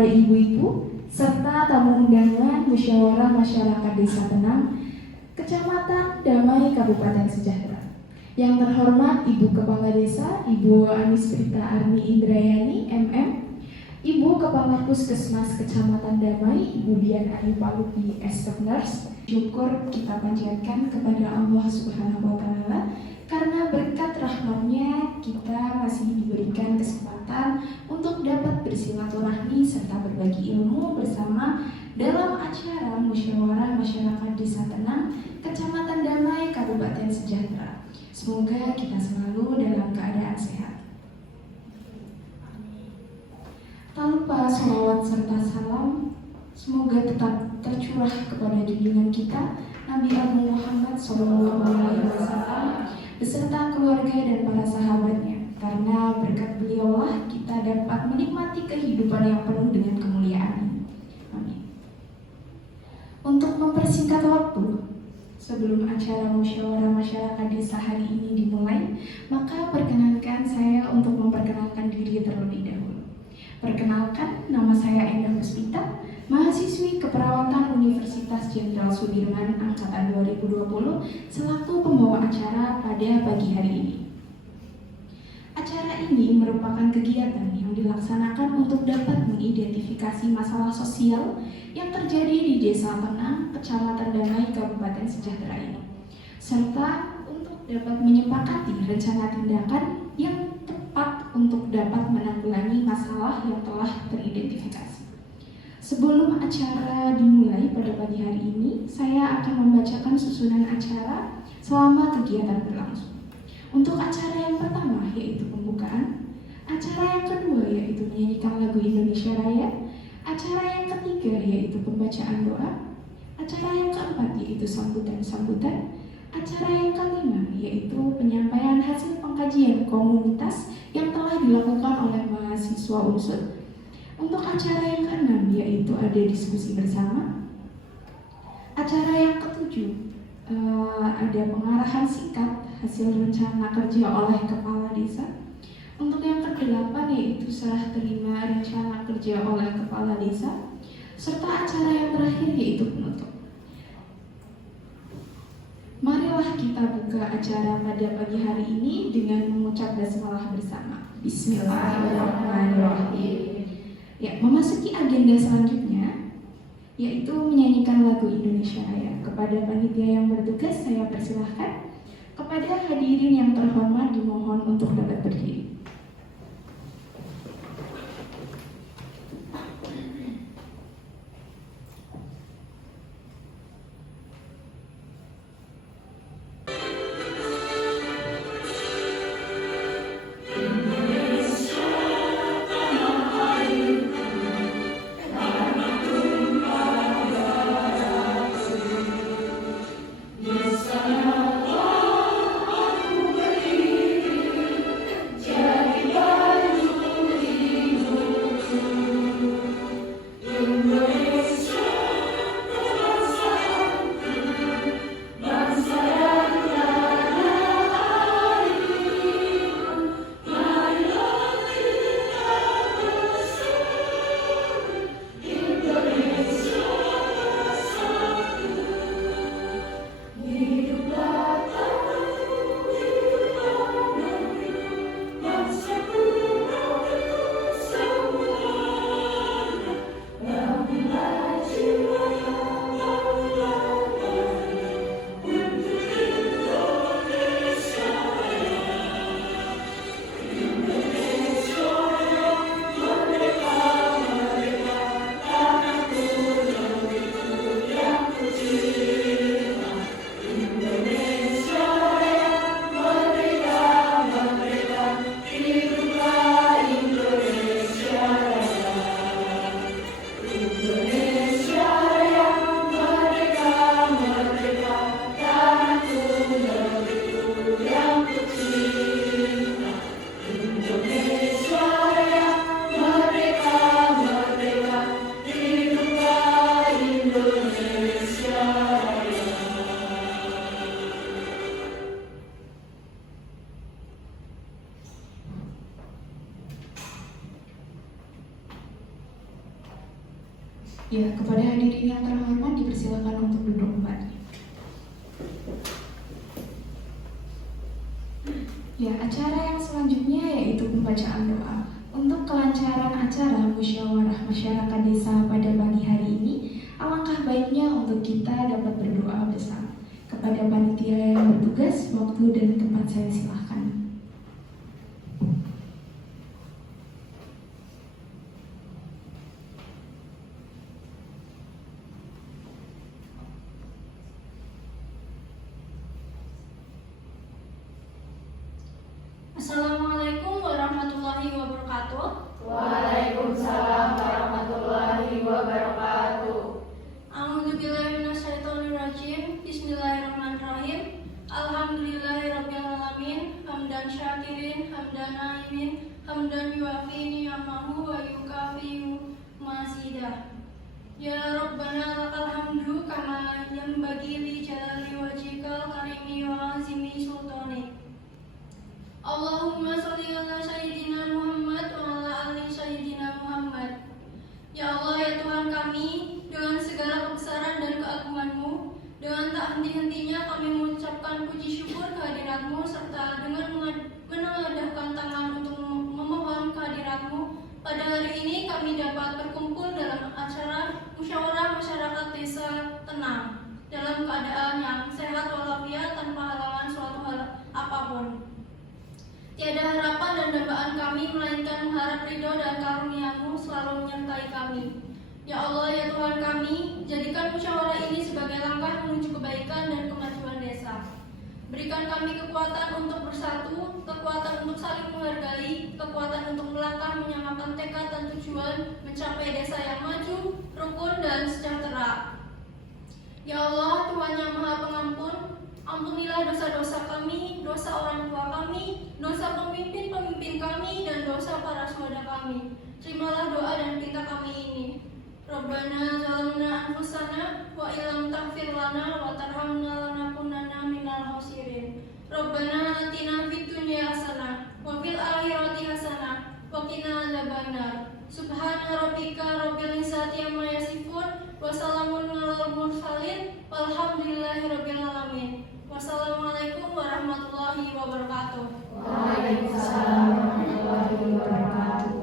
kepada ibu-ibu serta tamu undangan Musyawarah Masyarakat Desa Tenang, Kecamatan Damai, Kabupaten Sejahtera. Yang terhormat Ibu Kepala Desa, Ibu Anis Prita Arni Indrayani, MM, Ibu Kepala Puskesmas Kecamatan Damai, Ibu Dian Ayu Palupi, Staff Nurse. Syukur kita panjatkan kepada Allah Subhanahu wa Ta'ala karena berkat rahmatnya kita masih diberikan kesempatan untuk dapat bersilaturahmi serta berbagi ilmu bersama dalam acara Musyawarah Masyarakat Desa Tenang, Kecamatan Damai, Kabupaten Sejahtera. Semoga kita selalu dalam keadaan sehat. Tak lupa sholawat serta salam semoga tetap tercurah kepada junjungan kita Nabi Agung Muhammad SAW beserta keluarga dan para sahabatnya, karena berkat beliaulah kita dapat menikmati kehidupan yang penuh dengan kemuliaan. Amin. Untuk mempersingkat waktu, sebelum acara Musyawarah Masyarakat Desa hari ini dimulai, maka perkenankan saya untuk memperkenalkan diri terlebih dahulu. Perkenalkan, nama saya Endah Puspita, mahasiswi Keperawatan Universitas Jenderal Sudirman Angkatan 2020 selaku pembawa acara pada pagi hari ini. Acara ini merupakan kegiatan yang dilaksanakan untuk dapat mengidentifikasi masalah sosial yang terjadi di Desa Tenang, Kecamatan Damai, Kabupaten Sejahtera ini, serta untuk dapat menyepakati rencana tindakan yang tepat untuk dapat menanggulangi masalah yang telah teridentifikasi. Sebelum acara dimulai pada pagi hari ini, saya akan membacakan susunan acara selama kegiatan berlangsung. Untuk acara yang pertama yaitu pembukaan, acara yang kedua yaitu menyanyikan lagu Indonesia Raya, acara yang ketiga yaitu pembacaan doa, acara yang keempat yaitu sambutan-sambutan, acara yang kelima yaitu penyampaian hasil pengkajian komunitas yang telah dilakukan oleh mahasiswa UNSUD. Untuk acara yang keenam yaitu ada diskusi bersama. Acara yang ketujuh ada pengarahan singkat hasil rencana kerja oleh kepala desa. Untuk yang kedelapan yaitu serah terima rencana kerja oleh kepala desa, serta acara yang terakhir yaitu penutup. Marilah kita buka acara pada pagi hari ini dengan mengucap basmalah bersama. Bismillahirrahmanirrahim. Ya, memasuki agenda selanjutnya yaitu menyanyikan lagu Indonesia Raya. Kepada panitia yang bertugas saya persilahkan. Kepada hadirin yang terhormat dimohon untuk dapat berdiri. Ya, kepada hadirin yang terhormat dipersilakan untuk duduk kembali. Ya, acara yang selanjutnya yaitu pembacaan doa. Untuk kelancaran acara musyawarah masyarakat desa pada pagi hari ini, alangkah baiknya untuk kita dapat berdoa bersama. Kepada panitia yang bertugas, waktu dan tempat saya silahkan. Assalamualaikum warahmatullahi wabarakatuh. Waalaikumsalam warahmatullahi wabarakatuh. A'udzubillahi minasyaitonirrajim. Bismillahirrahmanirrahim. Alhamdulillahirabbil alamin. Hamdan syakirin, hamdan naimin, hamdan yuwafi ni'amahu wa yukafi'u mazidah. Ya Rabbana lakal hamdu kama yanbaghi li jalali wajhikal karimi wa azimi sultanik. Allahumma sholli ala sayyidina Muhammad wa ala ali sayyidina Muhammad. Ya Allah, ya Tuhan kami, dengan segala kebesaran dan keagungan-Mu, dengan tak henti-hentinya kami mengucapkan puji syukur kehadirat-Mu, serta dengan menengadahkan tangan untuk memohon kehadirat-Mu. Pada hari ini kami dapat berkumpul dalam acara musyawarah masyarakat desa tenang, dalam keadaan yang sehat walafiat tanpa halangan suatu hal apapun. Tiada harapan dan dambaan kami melainkan mengharap ridho dan karunia-Mu selalu menyertai kami. Ya Allah, ya Tuhan kami, jadikan musyawarah ini sebagai langkah menuju kebaikan dan kemajuan desa. Berikan kami kekuatan untuk bersatu, kekuatan untuk saling menghargai, kekuatan untuk melangkah menyamakan tekad dan tujuan mencapai desa yang maju, rukun dan sejahtera. Ya Allah, Tuhan yang Maha Pengampun, ampunilah dosa-dosa kami, dosa orang tua kami, dosa pemimpin-pemimpin kami, dan dosa para syuhada kami. Terimalah doa dan pinta kami ini. Rabbana zalamna anfusana wa illam taghfir lana wa tarhamna lanakunanna minal khasirin. Rabbana atina fid dunya hasanah wa fil akhirati hasanah wa qina adzabannar. Subhana rabbika rabbil izzati amma yasifun wa salamun alal mursalin walhamdulillahi rabbil alamin. Wassalamualaikum warahmatullahi wabarakatuh. Waalaikumsalam warahmatullahi wabarakatuh.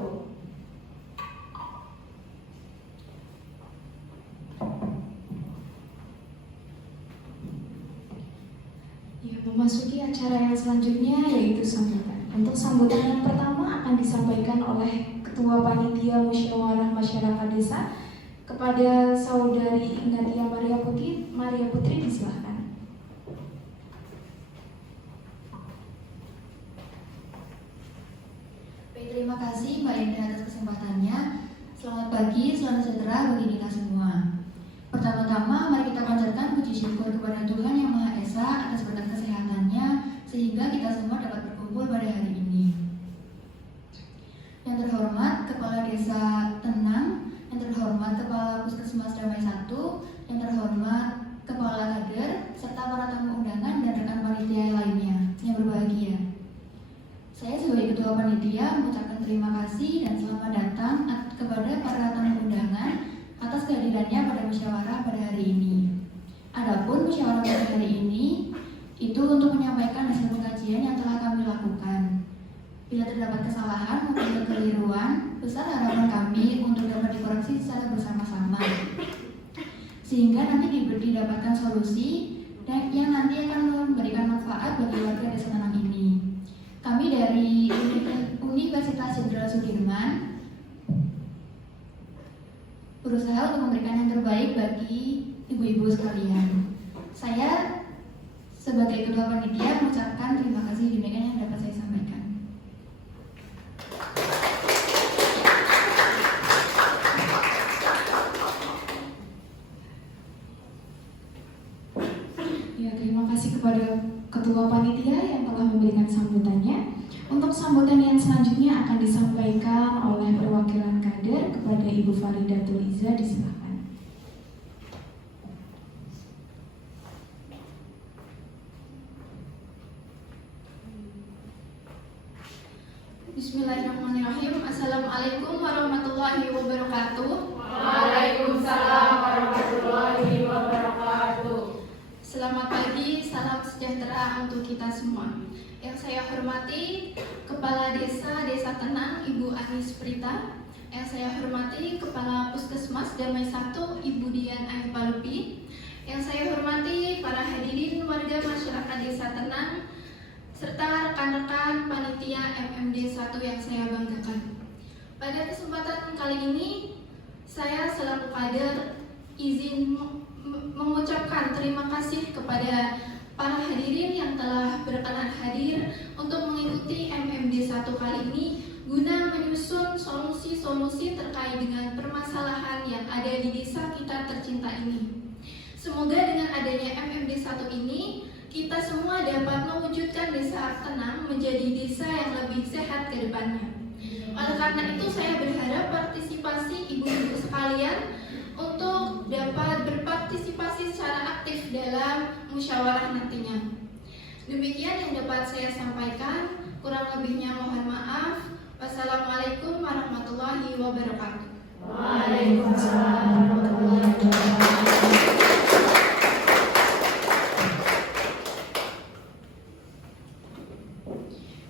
Ya, memasuki acara yang selanjutnya yaitu sambutan. Untuk sambutan yang pertama akan disampaikan oleh Ketua Panitia Musyawarah Masyarakat Desa kepada Saudari Inggatia Maria Putri, disilahkan. Terima kasih Mbak Indah atas kesempatannya. Selamat pagi, selamat sejahtera bagi kita semua. Pertama-tama, mari kita panjatkan puji syukur kepada Tuhan Yang Maha Esa atas berkat kesehatannya, sehingga kita semua dapat berkumpul pada hari ini. Yang terhormat Kepala Desa Tenang, yang terhormat Kepala Puskesmas Damai 1, yang terhormat Kepala Kader, serta para tamu undangan dan rekan panitia lainnya yang berbahagia. Saya sebagai Ketua Panitia mengucapkan terima kasih dan selamat datang kepada para tamu undangan atas kehadirannya pada musyawarah pada hari ini. Adapun musyawarah pada hari ini itu untuk menyampaikan hasil pengkajian yang telah kami lakukan. Bila terdapat kesalahan maupun kekeliruan, besar harapan kami untuk dapat dikoreksi secara bersama-sama, sehingga nanti didapatkan solusi dan yang nanti akan memberikan manfaat bagi warga desa Tenang ini. Kami dari Universitas Jenderal Sudirman berusaha untuk memberikan yang terbaik bagi ibu-ibu sekalian. Saya sebagai Ketua Panitia mengucapkan terima kasih, demikian yang dapat saya sampaikan. Ya, terima kasih kepada Ketua Panitia yang telah memberikan sambutannya. Untuk sambutan yang selanjutnya akan disampaikan oleh perwakilan kader kepada Ibu Faridatul Iza, disilakan. Bismillahirrahmanirrahim. Assalamualaikum warahmatullahi wabarakatuh. Waalaikumsalam warahmatullahi wabarakatuh. Selamat pagi, salam sejahtera untuk kita semua. Yang saya hormati Kepala Desa Tenang Ibu Anis Prita. Yang saya hormati Kepala Puskesmas Damai 1 Ibu Dian Ayu Palupi. Yang saya hormati para hadirin warga masyarakat Desa Tenang serta rekan-rekan panitia MMD 1 yang saya banggakan. Pada kesempatan kali ini saya selaku kader izin mengucapkan terima kasih kepada para hadirin yang telah berkenan hadir untuk mengikuti MMD 1 kali ini guna menyusun solusi-solusi terkait dengan permasalahan yang ada di desa kita tercinta ini. Semoga dengan adanya MMD 1 ini kita semua dapat mewujudkan desa tenang menjadi desa yang lebih sehat ke depannya. Oleh karena itu saya berharap partisipasi ibu-ibu sekalian untuk dapat berpartisipasi secara aktif dalam musyawarah nantinya. Demikian yang dapat saya sampaikan, kurang lebihnya mohon maaf. Wassalamualaikum warahmatullahi wabarakatuh. Waalaikumsalam warahmatullahi wabarakatuh.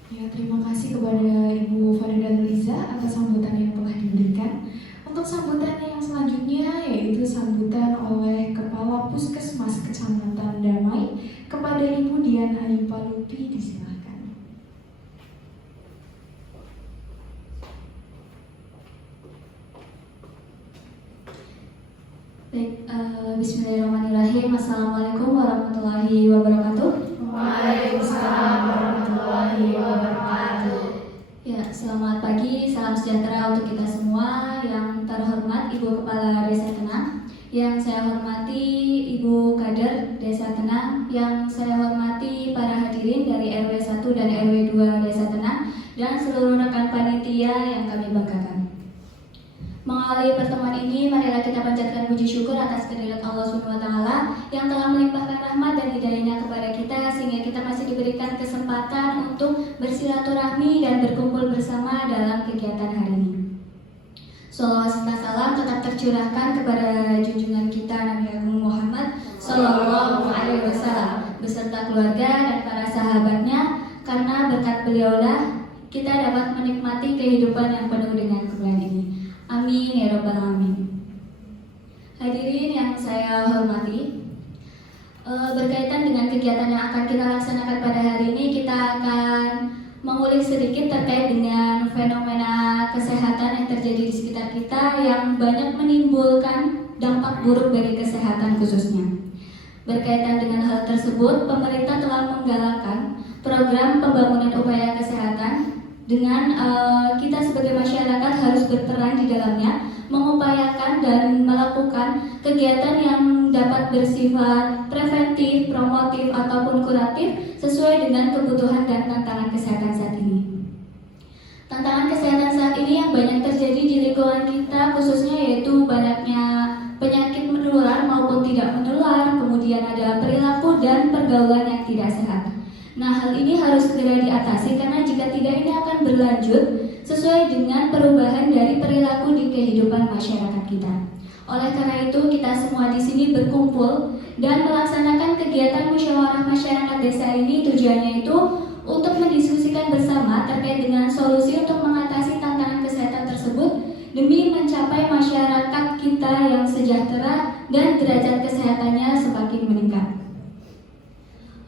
Ya, terima kasih kepada Ibu Farida Liza atas sambutan yang telah diberikan. Untuk sambutannya yang selanjutnya yaitu sambutan oleh Kepala Puskesmas Kecamatan Damai kepada Ibu Dian Ayu Palupi, disilakan. Baik, bismillahirrahmanirrahim. Assalamualaikum warahmatullahi wabarakatuh. Waalaikumsalam warahmatullahi wabarakatuh. Ya, selamat pagi, salam sejahtera untuk kita semua. Yang terhormat Ibu Kepala Desa Tenang, yang saya hormati Ibu Kader Desa Tenang, yang saya hormati para hadirin dari RW 1 dan RW 2 Desa Tenang, dan seluruh rekan panitia yang kami banggakan. Mengawali pertemuan ini, marilah kita panjatkan puji syukur atas kehadirat Allah SWT yang telah melimpahkan rahmat dan hidayahnya kepada kita sehingga kita masih diberikan kesempatan untuk bersilaturahmi dan berkumpul bersama dalam kegiatan hari ini. Sholawat serta salam tetap tercurahkan kepada junjungan kita Nabi Agung Muhammad Sallallahu Alaihi Wasallam beserta keluarga dan para sahabatnya, karena berkat beliaulah kita dapat menikmati kehidupan yang penuh dengan kemuliaan ini. Amin ya rabbal alamin. Hadirin yang saya hormati, berkaitan dengan kegiatan yang akan kita laksanakan pada hari ini, kita akan mengulik sedikit terkait dengan fenomena kesehatan yang terjadi di sekitar kita yang banyak menimbulkan dampak buruk bagi kesehatan khususnya. Berkaitan dengan hal tersebut, pemerintah telah menggalakkan program pembangunan upaya kesehatan dengan kita sebagai masyarakat harus berperan di dalamnya, mengupayakan dan melakukan kegiatan yang dapat bersifat preventif, promotif, ataupun kuratif sesuai dengan kebutuhan dan tantangan kesehatan saat ini. Tantangan kesehatan saat ini yang banyak terjadi di lingkungan kita khususnya yaitu banyaknya penyakit menular maupun tidak menular, kemudian ada perilaku dan pergaulan yang tidak sehat. Nah, hal ini harus segera diatasi karena jika tidak ini akan berlanjut sesuai dengan perubahan dari perilaku di kehidupan masyarakat kita. Oleh karena itu, kita semua di sini berkumpul dan melaksanakan kegiatan musyawarah masyarakat desa ini. Tujuannya itu untuk mendiskusikan bersama terkait dengan solusi untuk mengatasi tantangan kesehatan tersebut demi mencapai masyarakat kita yang sejahtera dan derajat kesehatannya semakin meningkat.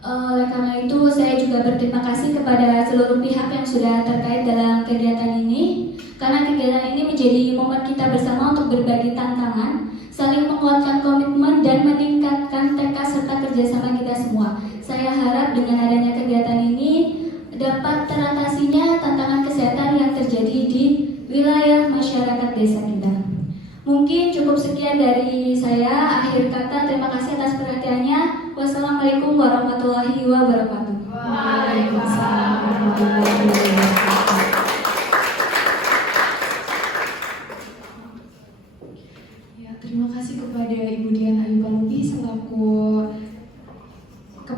Oleh karena itu, saya juga berterima kasih kepada seluruh pihak yang sudah terkait dalam kegiatan ini, karena kegiatan ini menjadi momen kita bersama untuk berbagi tantangan, saling menguatkan komitmen dan meningkatkan tekad serta kerjasama kita semua. Saya harap dengan adanya kegiatan ini dapat teratasinya tantangan kesehatan yang terjadi di wilayah masyarakat desa kita. Mungkin cukup sekian dari saya. Akhir kata, terima kasih atas perhatiannya. Wassalamualaikum warahmatullahi wabarakatuh. Waalaikumsalam warahmatullahi wabarakatuh. Ya, terima kasih kepada Ibu Dian Ayu Palupi selaku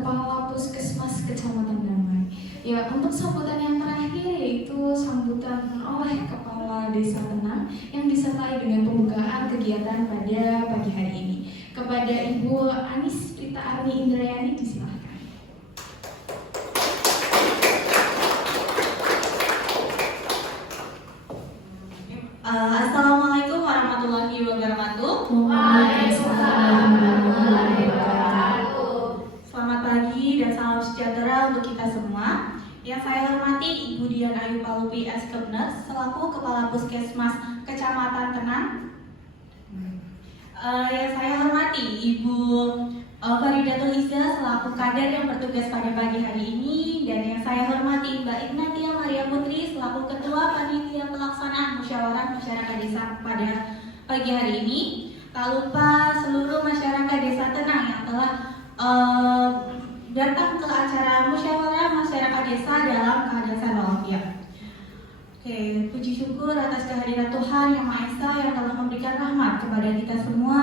Kepala Puskesmas Kecamatan Damai. Ya, untuk sambutan yang terakhir yaitu sambutan oleh Kepala Desa Tenang yang disertai dengan pembukaan kegiatan pada pagi hari ini. Kepada Ibu Anis Rita Arni Indrayani disilahkan. Assalamualaikum warahmatullahi wabarakatuh. Waalaikumsalam warahmatullahi wabarakatuh. Selamat pagi dan salam sejahtera untuk kita semua. Yang saya hormati Ibu Dian Ayu Palupi Eskebner selaku Kepala Puskesmas Kecamatan Tenang. Yang saya hormati Ibu Faridatul Iza selaku kader yang bertugas pada pagi hari ini, dan yang saya hormati Mbak Ignatia Maria Putri selaku Ketua Panitia Pelaksanaan Musyawarah Masyarakat Desa pada pagi hari ini. Tak lupa seluruh masyarakat Desa Tenang yang telah datang ke acara Musyawarah Masyarakat Desa dalam keadaan walafiat. Oke, puji syukur atas kehadiran Tuhan Yang Maha Esa yang telah memberikan rahmat kepada kita semua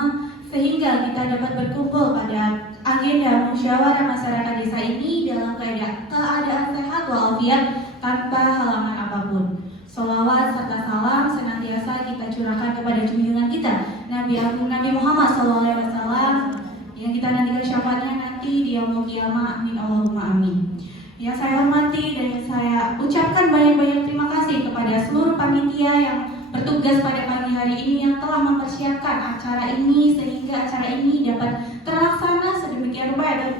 sehingga kita dapat berkumpul pada agenda musyawarah masyarakat desa ini dalam keadaan sehat walafiat tanpa halangan apapun. Sholawat serta salam senantiasa kita curahkan kepada junjungan kita Nabi Agung Nabi Muhammad SAW yang kita nantikan syafaatnya nanti di yaumul qiyamah. Amin Allahumma amin. Yang saya hormati dan yang saya ucapkan banyak-banyak terima kasih kepada seluruh panitia yang bertugas pada pagi hari ini yang telah mempersiapkan acara ini sehingga acara ini dapat terlaksana sedemikian rupa dan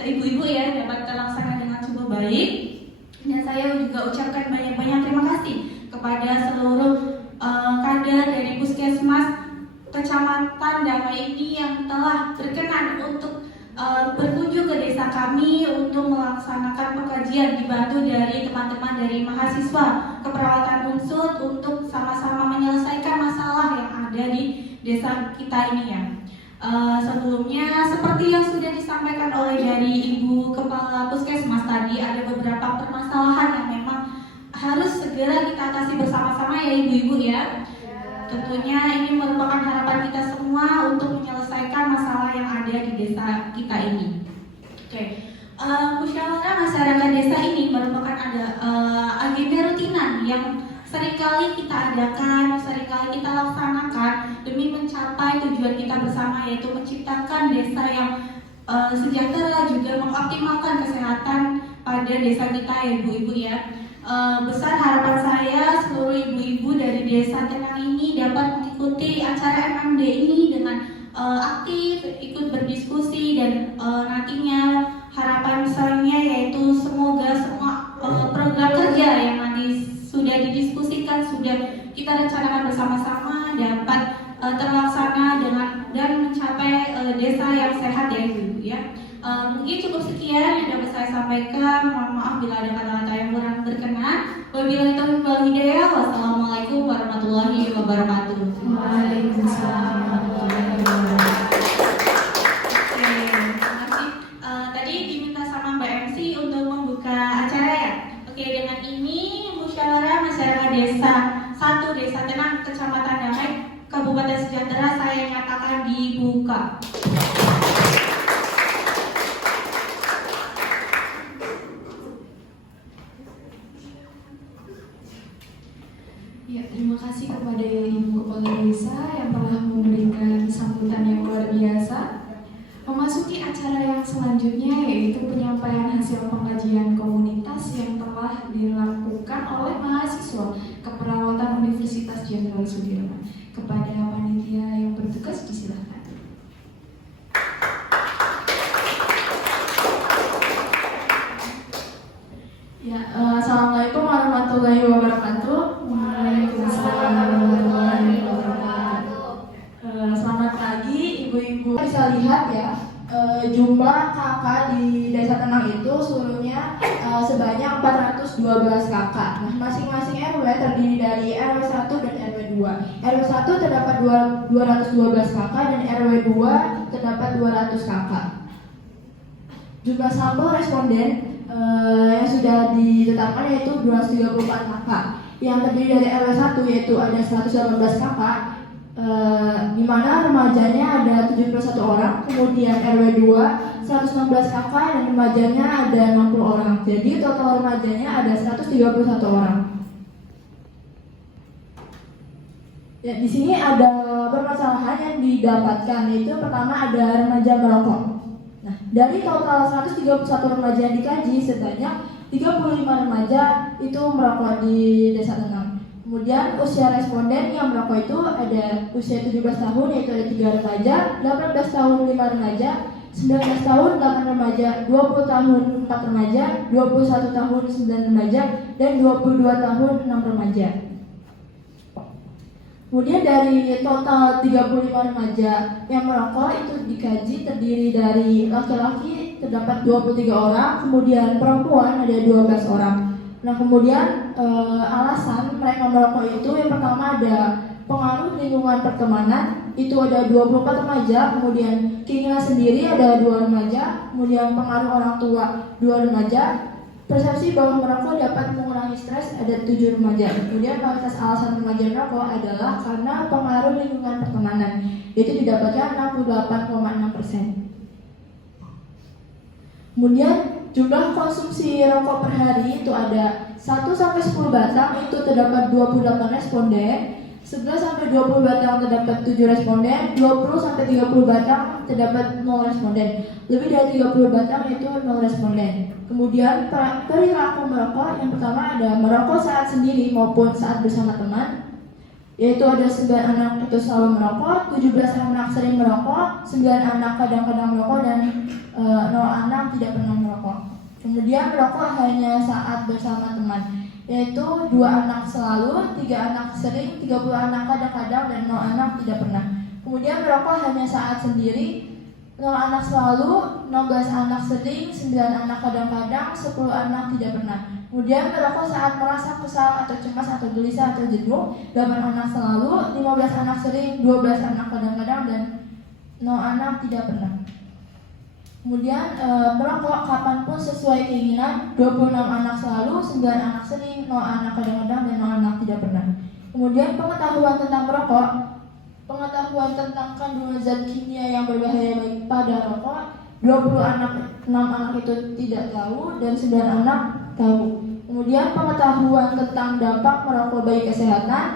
ibu-ibu ya dapat terlaksana dengan cukup baik. Dan saya juga ucapkan banyak-banyak terima kasih kepada seluruh kader dari Puskesmas Kecamatan Damai ini yang telah berkenan untuk berkunjung ke desa kami untuk melaksanakan pengkajian dibantu dari teman-teman dari mahasiswa keperawatan unsur untuk sama-sama menyelesaikan masalah yang ada di desa kita ini ya. Sebelumnya seperti yang sudah disampaikan oleh dari Ibu Kepala Puskesmas tadi, ada beberapa permasalahan yang memang harus segera kita atasi bersama-sama ya ibu-ibu ya. Tentunya ini merupakan harapan kita semua untuk menyelesaikan masalah yang ada di desa kita ini. Oke, musyawarah masyarakat desa ini merupakan agenda rutinan yang seringkali kita adakan, seringkali kita laksanakan demi mencapai tujuan kita bersama, yaitu menciptakan desa yang sejahtera, juga mengoptimalkan kesehatan pada desa kita ya ibu-ibu ya. Besar harapan saya seluruh ibu-ibu dari Desa Tenang ini dapat mengikuti acara MMD ini dengan aktif, ikut berdiskusi, dan nantinya harapan saya yaitu semoga semua program kerja yang nanti sudah didiskusikan, sudah kita rencanakan bersama-sama dapat terlaksana dan mencapai desa yang sehat ya ibu ya. Mungkin cukup sekian yang dapat saya sampaikan. Mohon maaf bila ada kata-kata yang kurang berkenan. Wabillahi taufiq wal hidayah. Wassalamualaikum warahmatullahi wabarakatuh. Waalaikumsalam warahmatullahi wabarakatuh. Oke, terima kasih. Tadi diminta sama Mbak MC untuk membuka acara ya. Oke, dengan ini musyawarah masyarakat desa 1 Desa Tenang Kecamatan Damai Kabupaten Sejahtera saya nyatakan dibuka. Ya, terima kasih kepada Ibu Kepala Desa yang telah memberikan sambutan yang luar biasa. Memasuki acara yang selanjutnya yaitu penyampaian hasil pengkajian komunitas yang telah dilakukan oleh mahasiswa keperawatan Universitas Jenderal Sudirman. Kepada panitia yang bertugas disilahkan. Ya, assalamualaikum warahmatullahi wabarakatuh. Waalaikumsalam warahmatullahi wabarakatuh. Selamat pagi ibu-ibu. Bisa lihat ya, jumlah kakak di Desa Tenang itu seluruhnya sebanyak 412 kakak. Nah, masing-masing RW terdiri dari RW 1 dan RW 2. RW 1 terdapat 212 kakak dan RW 2 terdapat 200 kakak. Jumlah sampel responden yang sudah ditetapkan yaitu 234 kakak. Yang terdiri dari RW 1 yaitu ada 118 kakak, di mana remajanya ada 71 orang, kemudian RW 2 116 kakak dan remajanya ada 60 orang. Jadi total remajanya ada 131 orang. Ya, di sini ada permasalahan yang didapatkan, yaitu pertama ada remaja merokok. Nah, dari total 131 remaja yang dikaji, sebanyak 35 remaja itu merokok di Desa Tenang. Kemudian usia responden yang merokok itu ada usia 17 tahun, yaitu ada 3 remaja, 18 tahun 5 remaja, 19 tahun 8 remaja, 20 tahun 4 remaja, 21 tahun 9 remaja, dan 22 tahun 6 remaja. Kemudian dari total 35 remaja yang merokok itu dikaji terdiri dari laki-laki terdapat 23 orang, kemudian perempuan ada 12 orang. Nah, kemudian alasan mereka merokok itu yang pertama ada pengaruh lingkungan pertemanan, itu ada 24 remaja, kemudian keinginan sendiri ada 2 remaja, kemudian pengaruh orang tua 2 remaja, persepsi bahwa merokok dapat mengurangi stres ada 7 remaja. Kemudian mayoritas alasan remaja merokok adalah karena pengaruh lingkungan pertemanan, yaitu didapatkan 68,6%. Kemudian jumlah konsumsi rokok per hari itu ada 1-10 batang itu terdapat 28 responden, 11-20 batang terdapat 7 responden, 20-30 batang terdapat 0 responden. Lebih dari 30 batang itu 0 responden. Kemudian perilaku merokok yang pertama ada merokok saat sendiri maupun saat bersama teman, yaitu ada 9 anak itu selalu merokok, 17 anak sering merokok, 9 anak kadang-kadang merokok, dan 0 anak tidak pernah merokok. Kemudian merokok hanya saat bersama teman, yaitu 2 anak selalu, 3 anak sering, 30 anak kadang-kadang, dan 0 anak tidak pernah. Kemudian merokok hanya saat sendiri, 0 anak selalu, 16 anak sering, 9 anak kadang-kadang, 10 anak tidak pernah. Kemudian merokok saat merasa kesal atau cemas atau gelisah atau jenuh, 8 anak selalu, 15 anak sering, 12 anak kadang-kadang, dan 0 anak tidak pernah. Kemudian merokok kapanpun sesuai keinginan, 26 anak selalu, 9 anak sering, 0 anak kadang-kadang, dan 0 anak tidak pernah. Kemudian pengetahuan tentang merokok, pengetahuan tentang kandungan zat kimia yang berbahaya pada rokok, 20 anak, 6 anak itu tidak tahu, dan 9 anak tahu. Kemudian pengetahuan tentang dampak merokok bagi kesehatan,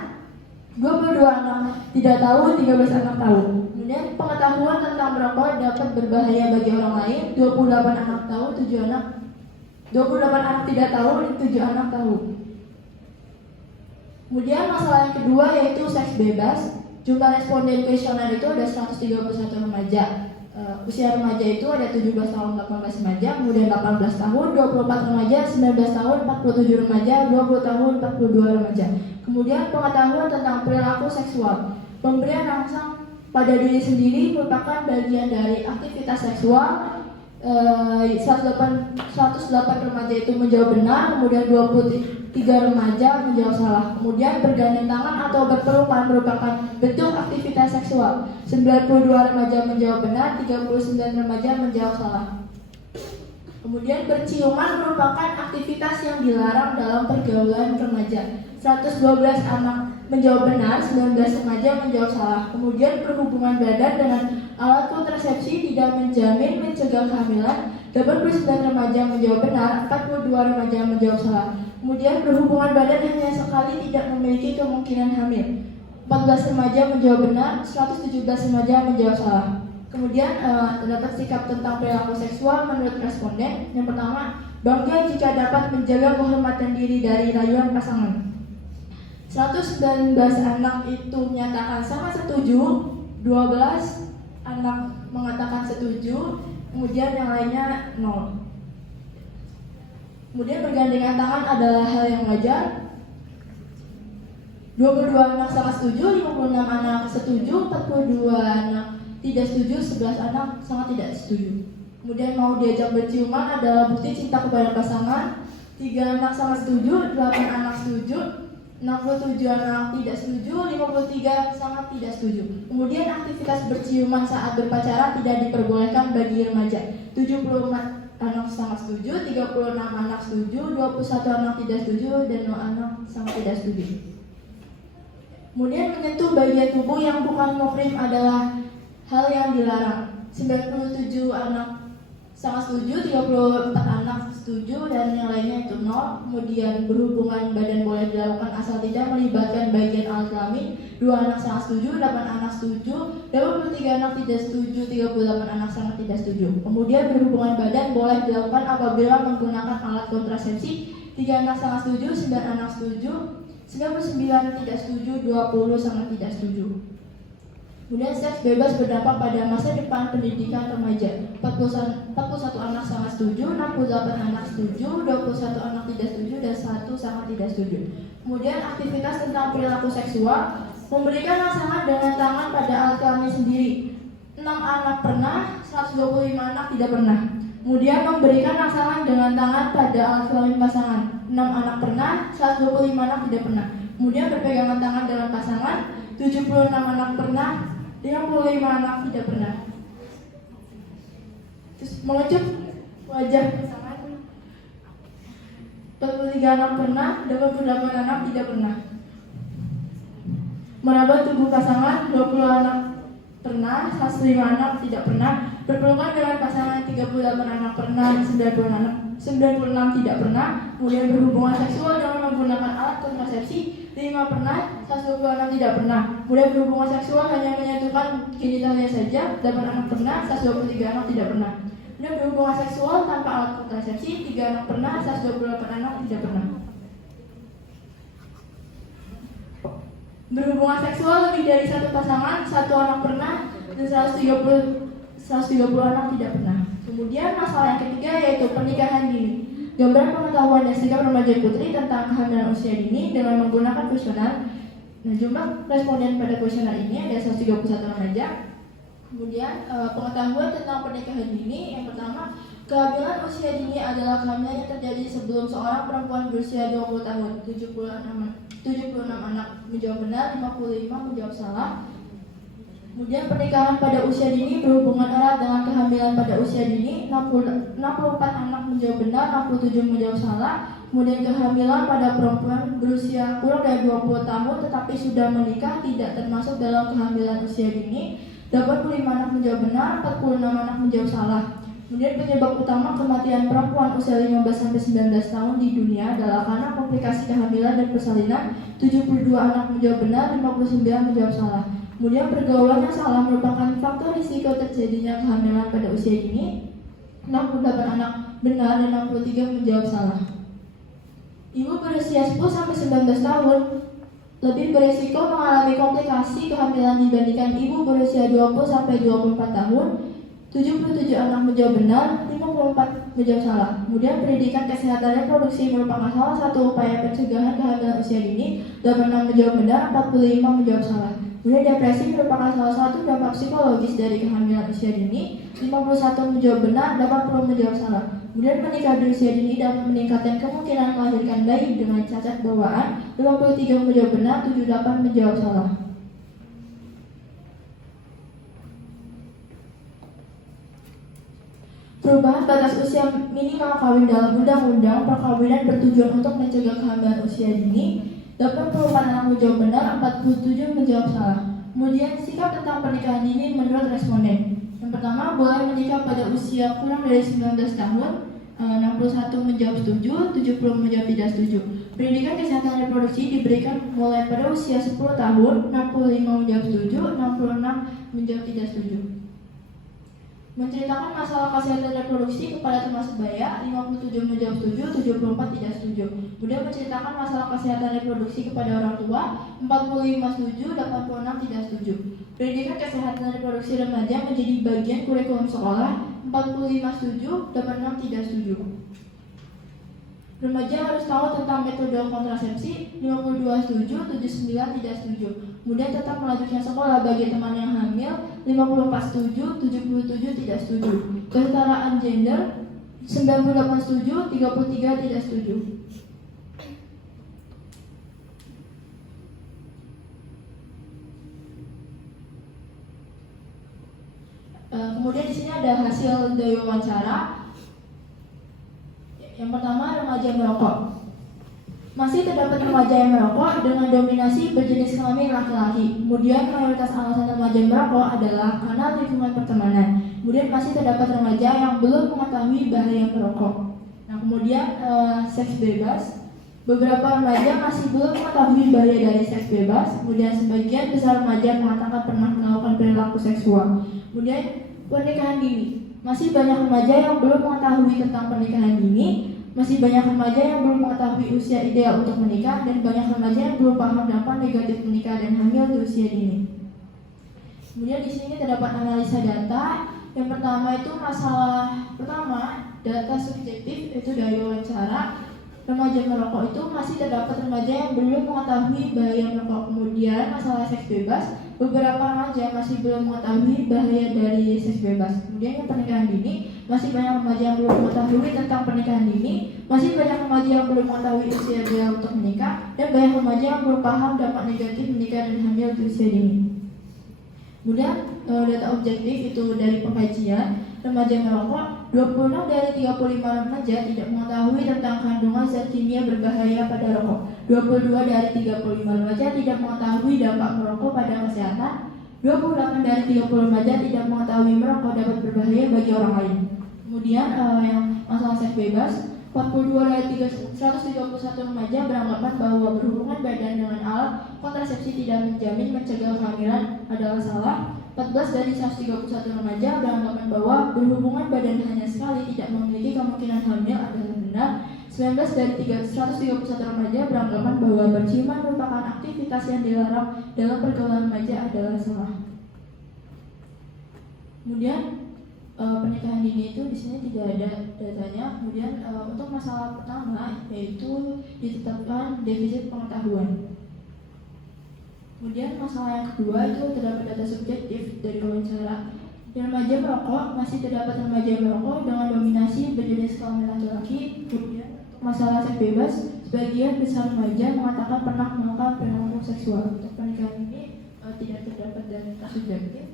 22 anak tidak tahu, 13 anak tahu. Kemudian pengetahuan tentang merokok dapat berbahaya bagi orang lain, 28 anak tahu, 28 anak tidak tahu, dan 7 anak tahu. Kemudian masalah yang kedua yaitu seks bebas. Jumlah responden kuesioner itu ada 131 remaja. Usia remaja itu ada 17 tahun 18 remaja, kemudian 18 tahun 24 remaja, 19 tahun 47 remaja, 20 tahun 42 remaja. Kemudian pengetahuan tentang perilaku seksual. Pemberian rangsang pada diri sendiri merupakan bagian dari aktivitas seksual. 108 remaja itu menjawab benar, kemudian 23 remaja menjawab salah. Kemudian bergandeng tangan atau berpelukan merupakan bentuk aktivitas seksual. 92 remaja menjawab benar, 39 remaja menjawab salah. Kemudian berciuman merupakan aktivitas yang dilarang dalam pergaulan remaja. 112 anak menjawab benar, 19 remaja menjawab salah. Kemudian berhubungan badan dengan alat kontrasepsi tidak menjamin mencegah kehamilan. 89 remaja menjawab benar, 42 remaja menjawab salah. Kemudian berhubungan badan hanya sekali tidak memiliki kemungkinan hamil. 14 remaja menjawab benar, 117 remaja menjawab salah. Kemudian terdapat sikap tentang perilaku seksual menurut responden. Yang pertama, bangga jika dapat menjaga kehormatan diri dari rayuan pasangan. 119 anak itu menyatakan sangat setuju, 12 anak mengatakan setuju, kemudian yang lainnya 0. Kemudian bergandengan tangan adalah hal yang wajar. 22 anak sangat setuju, 56 anak setuju, 42 anak tidak setuju, 11 anak sangat tidak setuju. Kemudian mau diajak berciuman adalah bukti cinta kepada pasangan. 3 anak sangat setuju, 8 anak setuju, 67 anak tidak setuju, 53 sangat tidak setuju. Kemudian aktivitas berciuman saat berpacaran tidak diperbolehkan bagi remaja. 74 anak sangat setuju, 36 anak setuju, 21 anak tidak setuju, dan 0 anak sangat tidak setuju. Kemudian menyentuh bagian tubuh yang bukan muhrim adalah hal yang dilarang. 97 anak sangat setuju, 34 anak setuju, dan yang lainnya itu 0. Kemudian berhubungan badan boleh dilakukan asal tidak melibatkan bagian alat kelamin. 2 anak sangat setuju, 8 anak setuju, 23 anak tidak setuju, 38 anak sangat tidak setuju. Kemudian berhubungan badan boleh dilakukan apabila menggunakan alat kontrasepsi. 3 anak sangat setuju, 9 anak setuju, 99 tidak setuju, 20 sangat tidak setuju. Kemudian seks bebas berdampak pada masa depan pendidikan remaja. 41 anak sangat setuju, 68 anak setuju, 21 anak tidak setuju, dan 1 sangat tidak setuju. Kemudian aktivitas tentang perilaku seksual, memberikan rangsangan dengan tangan pada alat kelamin sendiri. 6 anak pernah, 125 anak tidak pernah. Kemudian memberikan rangsangan dengan tangan pada alat kelamin pasangan. 6 anak pernah, 125 anak tidak pernah. Kemudian berpegangan tangan dengan pasangan, 76 anak pernah, 55 anak tidak pernah. Terus mengecup wajah pasangan, 43 anak pernah, 88 anak tidak pernah. Meraba tubuh pasangan, 20 anak pernah, 105 anak tidak pernah. Berpelukan dengan pasangan, 38 anak pernah, 96 tidak pernah. Kemudian berhubungan seksual dengan menggunakan alat kontrasepsi, 5 pernah, 120 anak tidak pernah. Kemudian berhubungan seksual hanya menyentuhkan genitalnya saja, 8 anak pernah, 123 anak tidak pernah. Kemudian berhubungan seksual tanpa alat kontrasepsi, 3 anak pernah, 128 anak tidak pernah. Berhubungan seksual lebih dari 1 pasangan, 1 anak pernah, dan 130 anak tidak pernah. Kemudian masalah yang ketiga yaitu pernikahan dini. Gambaran pengetahuan dan sikap remaja putri tentang kehamilan usia dini dengan menggunakan kuesioner. Nah, jumlah responden pada kuesioner ini ada 131 remaja. Kemudian pengetahuan tentang pernikahan dini, yang pertama, kehamilan usia dini adalah kehamilan yang terjadi sebelum seorang perempuan berusia 20 tahun. 76 anak menjawab benar, 55 menjawab salah. Kemudian pernikahan pada usia dini berhubungan erat dengan kehamilan pada usia dini, 64 anak menjawab benar, 67 menjawab salah. Kemudian kehamilan pada perempuan berusia kurang dari 20 tahun tetapi sudah menikah tidak termasuk dalam kehamilan usia dini, 85 anak menjawab benar, 46 anak menjawab salah. Kemudian penyebab utama kematian perempuan usia 15-19 tahun di dunia adalah karena komplikasi kehamilan dan persalinan, 72 anak menjawab benar, 59 menjawab salah. Kemudian pergaulan yang salah merupakan faktor risiko terjadinya kehamilan pada usia dini, 68 anak benar dan 63 menjawab salah. Ibu berusia 10-19 tahun lebih berisiko mengalami komplikasi kehamilan dibandingkan ibu berusia 20-24 tahun. 77 anak menjawab benar, 54 menjawab salah. Kemudian pendidikan kesehatan reproduksi merupakan salah satu upaya pencegahan kehamilan usia dini, 86 menjawab benar, 45 menjawab salah. Kemudian depresi merupakan salah satu dampak psikologis dari kehamilan usia dini, 51 menjawab benar, 80 menjawab salah. Kemudian menikah di usia dini dapat meningkatkan kemungkinan melahirkan bayi dengan cacat bawaan, 53 menjawab benar, 78 menjawab salah. Perubahan batas usia minimal kawin dalam undang-undang perkawinan bertujuan untuk mencegah kehamilan usia dini. 84 anak menjawab benar, 47 menjawab salah. Kemudian sikap tentang pernikahan dini menurut responden. Yang pertama, boleh menikah pada usia kurang dari 19 tahun, 61 menjawab setuju, 70 menjawab tidak setuju. Pendidikan kesehatan reproduksi diberikan mulai pada usia 10 tahun, 65 menjawab setuju, 66 menjawab tidak setuju. Menceritakan masalah kesehatan reproduksi kepada teman sebaya, 57 menjawab setuju, 74 tidak setuju. Kemudian menceritakan masalah kesehatan reproduksi kepada orang tua, 45 setuju, 86 tidak setuju. Pendidikan kesehatan reproduksi remaja menjadi bagian kurikulum sekolah, 45 setuju, 86 tidak setuju. Remaja harus tahu tentang metode kontrasepsi, 52 setuju, 79 tidak setuju. Kemudian tetap melanjutkan sekolah bagi teman yang hamil, 54 setuju, 77 tidak setuju. Kesetaraan gender, 98 setuju, 33 tidak setuju. Kemudian di sini ada hasil dari wawancara. Yang pertama, remaja merokok. Masih terdapat remaja yang merokok dengan dominasi berjenis kelamin laki-laki. Kemudian mayoritas alasan remaja merokok adalah karena lingkungan pertemanan. Kemudian masih terdapat remaja yang belum mengetahui bahaya merokok. Nah, kemudian seks bebas. Beberapa remaja masih belum mengetahui bahaya dari seks bebas. Kemudian sebagian besar remaja mengatakan pernah melakukan perilaku seksual. Kemudian pernikahan dini. Masih banyak remaja yang belum mengetahui tentang pernikahan dini. Masih banyak remaja yang belum mengetahui usia ideal untuk menikah, dan banyak remaja yang belum paham dampak negatif menikah dan hamil di usia dini. Kemudian di sini terdapat analisa data. Yang pertama itu masalah pertama, data subjektif, itu dari wawancara. Remaja merokok itu masih terdapat remaja yang belum mengetahui bahaya merokok. Kemudian masalah seks bebas, beberapa remaja masih belum mengetahui bahaya dari seks bebas. Kemudian yang pernikahan dini, masih banyak remaja yang belum mengetahui tentang pernikahan dini, masih banyak remaja yang belum mengetahui usia ideal untuk menikah, dan banyak remaja yang belum paham dampak negatif menikah dan hamil di usia dini. Kemudian data objektif itu dari pengkajian remaja merokok, 26 dari 35 remaja tidak mengetahui tentang kandungan zat kimia berbahaya pada rokok. 22 dari 35 remaja tidak mengetahui dampak merokok pada kesehatan. 28 dari 30 remaja tidak mengetahui merokok dapat berbahaya bagi orang lain. Kemudian yang masalah seks bebas, 42 dari 131 remaja beranggapan bahwa berhubungan badan dengan alat kontrasepsi tidak menjamin mencegah kehamilan adalah salah. 14 dari 131 remaja beranggapan bahwa berhubungan badan hanya sekali tidak memiliki kemungkinan hamil adalah benar. 19 dari 131 remaja beranggapan bahwa berciuman merupakan aktivitas yang dilarang dalam pergaulan remaja adalah salah. Kemudian pernikahan dini itu di sini tidak ada datanya. Kemudian untuk masalah pertama yaitu ditetapkan defisit pengetahuan. Kemudian masalah yang kedua itu terdapat data subjektif dari wawancara. Remaja merokok, masih terdapat remaja merokok dengan dominasi berjenis kelamin laki-laki. Kemudian masalah seks bebas, sebagian besar remaja mengatakan pernah melakukan perilaku seksual. Untuk pernikahan ini tidak terdapat data subjektif.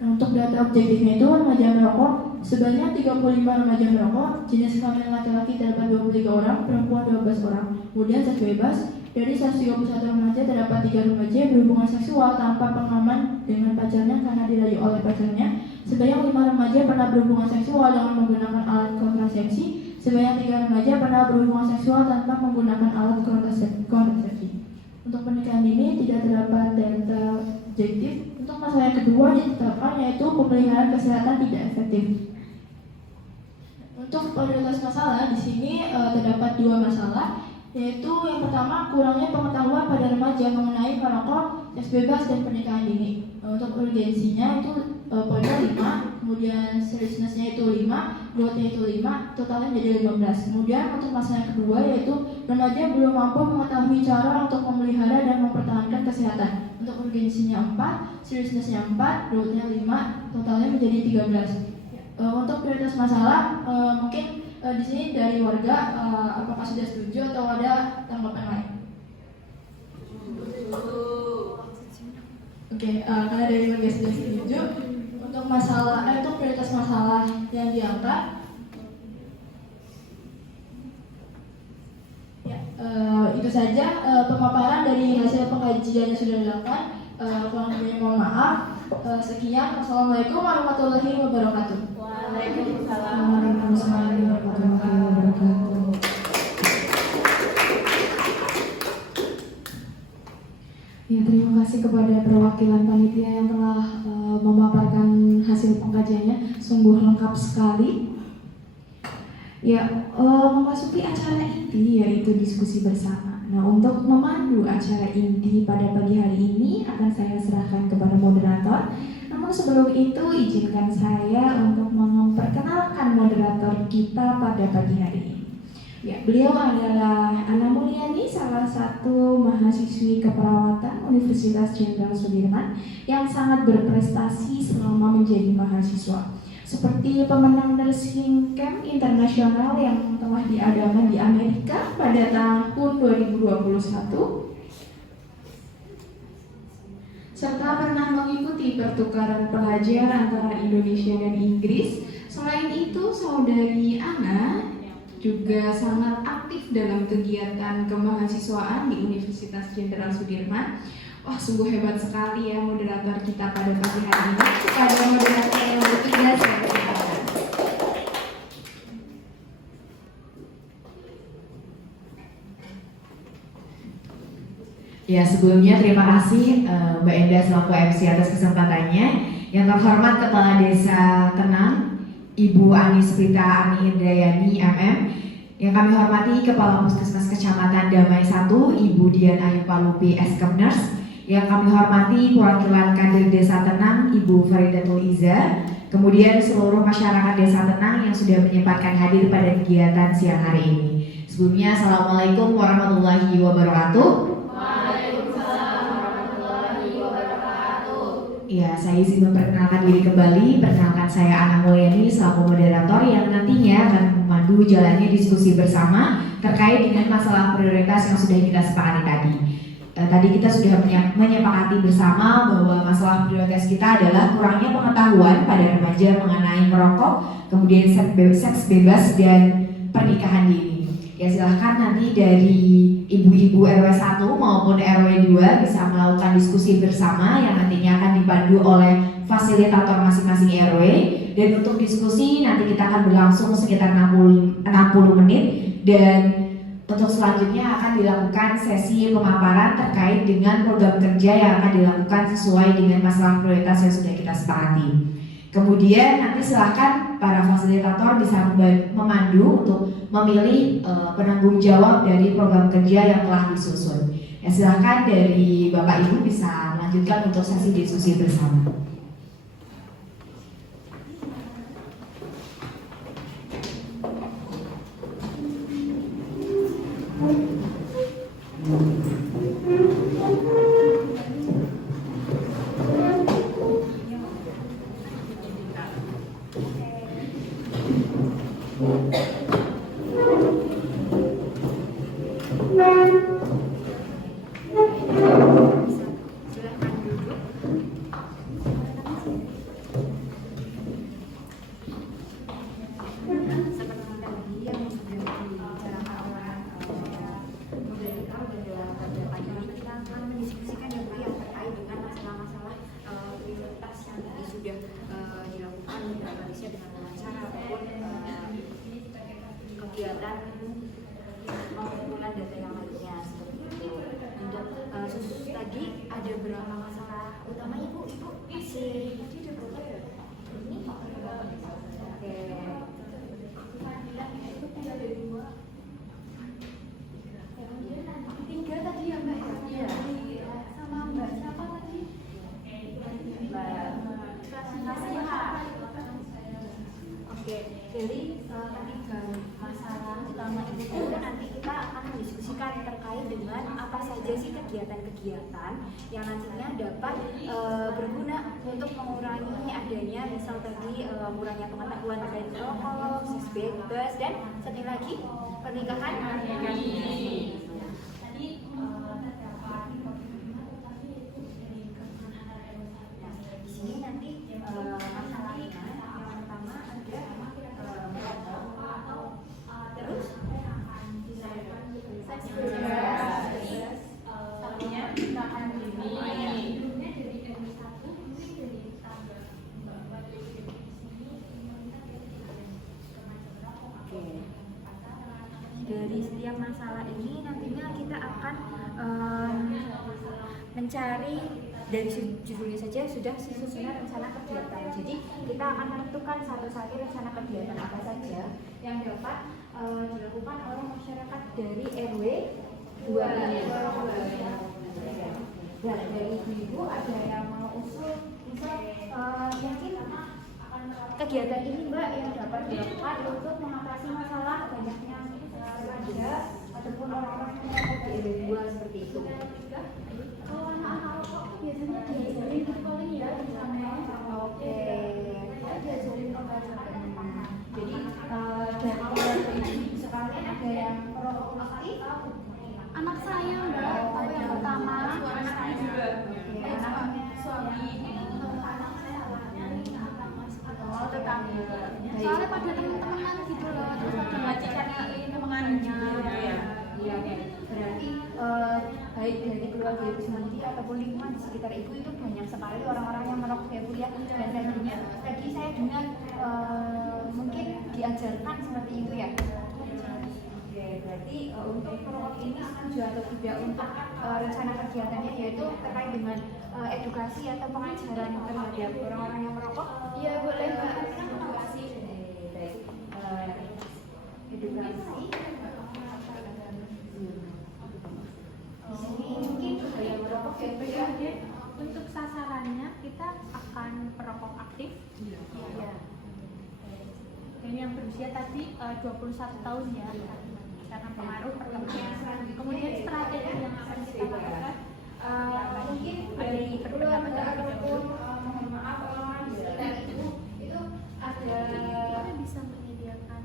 Untuk data objektifnya itu remaja merokok, sebanyak 35 remaja merokok, jenis kelamin laki-laki terdapat 23 orang, perempuan 12 orang. Kemudian seks bebas, dari 131 remaja terdapat 3 remaja berhubungan seksual tanpa pengalaman dengan pacarnya karena dirayu oleh pacarnya. Sebanyak 5 remaja pernah berhubungan seksual dengan menggunakan alat kontrasepsi. Sebanyak 3 remaja pernah berhubungan seksual tanpa menggunakan alat kontrasepsi. Untuk pernikahan dini tidak terdapat data objektif. Untuk masalah yang kedua ditetapkan yaitu pemeliharaan kesehatan tidak efektif. Untuk prioritas masalah di sini terdapat 2 masalah, yaitu yang pertama kurangnya pengetahuan pada remaja mengenai merokok, seks bebas dan pernikahan dini. Untuk urgensinya itu poinnya 5, kemudian seriousness-nya itu 5, growth-nya itu 5, totalnya menjadi 15. Kemudian untuk masalah yang kedua yaitu remaja belum mampu mengetahui cara untuk memelihara dan mempertahankan kesehatan. Untuk urgensinya 4, seriousness-nya 4, growth-nya 5, totalnya menjadi 13. Untuk prioritas masalah mungkin di sini dari warga apakah sudah setuju atau ada tanggapan lain? Oke, karena dari warga sudah setuju untuk masalah untuk prioritas masalah yang diangkat, ya itu saja pemaparan dari hasil pengkajian yang sudah dilakukan. Kurang lebihnya mohon maaf. Sekian, wassalamualaikum warahmatullahi wabarakatuh. Waalaikumsalam warahmatullahi wabarakatuh. Ya, terima kasih kepada perwakilan panitia yang telah memaparkan hasil pengkajiannya, sungguh lengkap sekali. Ya, memasuki acara inti yaitu diskusi bersama. Nah, untuk memandu acara inti pada pagi hari ini akan saya serahkan kepada moderator. Namun sebelum itu izinkan saya untuk memperkenalkan moderator kita pada pagi hari ini. Ya, beliau adalah Ana Mulyani, salah satu mahasiswi keperawatan Universitas Jenderal Sudirman yang sangat berprestasi selama menjadi mahasiswa. Seperti pemenang nursing camp internasional yang telah diadakan di Amerika pada tahun 2021, serta pernah mengikuti pertukaran pelajar antara Indonesia dan Inggris. Selain itu, saudari Ana juga sangat aktif dalam kegiatan kemahasiswaan di Universitas Jenderal Sudirman. Wah, sungguh hebat sekali ya moderator kita pada pagi hari ini. Kepada moderator yang bertugas, saya persilakan. Ya, sebelumnya terima kasih Mbak Enda selaku MC atas kesempatannya. Yang terhormat Kepala Desa Tenang, Ibu Anis Prita Ani Indrayani MM. Yang kami hormati Kepala Puskesmas Kecamatan Damai 1, Ibu Dian Ayu Palupi Eskemners. Yang kami hormati perwakilan kader Desa Tenang, Ibu Faridatul Iza. Kemudian seluruh masyarakat Desa Tenang yang sudah menyempatkan hadir pada kegiatan siang hari ini. Sebelumnya, Assalamualaikum warahmatullahi wabarakatuh. Ya, saya izin memperkenalkan diri kembali. Perkenalkan, saya Ana Mulyani selaku moderator yang nantinya akan memandu jalannya diskusi bersama terkait dengan masalah prioritas yang sudah kita sepakati tadi. Tadi kita sudah menyepakati bersama bahwa masalah prioritas kita adalah kurangnya pengetahuan pada remaja mengenai merokok, kemudian seks bebas dan pernikahan dini. Ya, silahkan nanti dari ibu-ibu RW 1 maupun RW 2 bisa melakukan diskusi bersama yang nantinya akan dipandu oleh fasilitator masing-masing RW. Dan untuk diskusi nanti kita akan berlangsung sekitar 60 menit, dan untuk selanjutnya akan dilakukan sesi pemaparan terkait dengan program kerja yang akan dilakukan sesuai dengan masalah prioritas yang sudah kita sepakati. Kemudian nanti silahkan para fasilitator bisa memandu untuk memilih penanggung jawab dari program kerja yang telah disusun. Ya, silahkan dari Bapak Ibu bisa melanjutkan untuk sesi diskusi bersama. Kegiatan pengumpulan data yang lainnya seperti itu. Untuk tadi ada berapa masalah utama Ibu masih ini oke. Tiga tadi ya Mbak ya? Iya. Sama Mbak siapa tadi? Mbak Oke, jadi ketiga masalah utama itu nanti kita akan mendiskusikan terkait dengan apa saja sih kegiatan-kegiatan yang nantinya dapat berguna untuk mengurangi adanya misal tadi mengurangi pengetahuan terkait rokok, seks bebas, dan satu lagi pernikahan dini. Di sini nanti masalahnya yang pertama ada terus seks bebas, pernikahan dini. Dari setiap masalah ini nantinya kita akan mencari, dari judulnya saja sudah susunan rencana kegiatan. Jadi kita akan menentukan satu-satu rencana kegiatan apa saja yang dapat dilakukan oleh masyarakat dari RW 2 ini. Ya, dari ibu ada yang mau usul, misal mungkin kegiatan ini Mbak yang dapat dilakukan untuk mengatasi masalah banyaknya remaja ataupun orang-orang yang merokok di RW 2 seperti itu. Kalau anak-anak rokok biasanya diajarin gitu paling ya sama oke, diajarin pembelajaran. Jadi dari keluarga ibu sekalian ada yang merokok aktif? Anak saya Mbak, tapi yang pertama anak saya juga. Anaknya suami. Anak saya tetangga. Soalnya pada teman-temanan gitu loh, terus pada ngajakan keluarga ibu sendiri ataupun lingkungan di sekitar ibu itu banyak sekali orang-orang yang merokok ya Bu ya. Dan tadi saya dengar mungkin diajarkan seperti itu ya. Oke, berarti untuk perokok ini setuju atau tidak untuk rencana kegiatannya yaitu terkait dengan edukasi atau pengajaran terhadap orang-orang yang merokok? Iya boleh Mbak. Edukasi. Baik. Edukasi. Di sini mungkin budaya merokok ya. Untuk sasarannya kita akan perokok aktif. Iya. Dan yang berusia tadi 21 tahun ya, karena pengaruh perkembangan. Kemudian strategi yang akan kita lakukan Mungkin dari pendapat ataupun mohon maaf orang di sekitar itu ada kita bisa menyediakan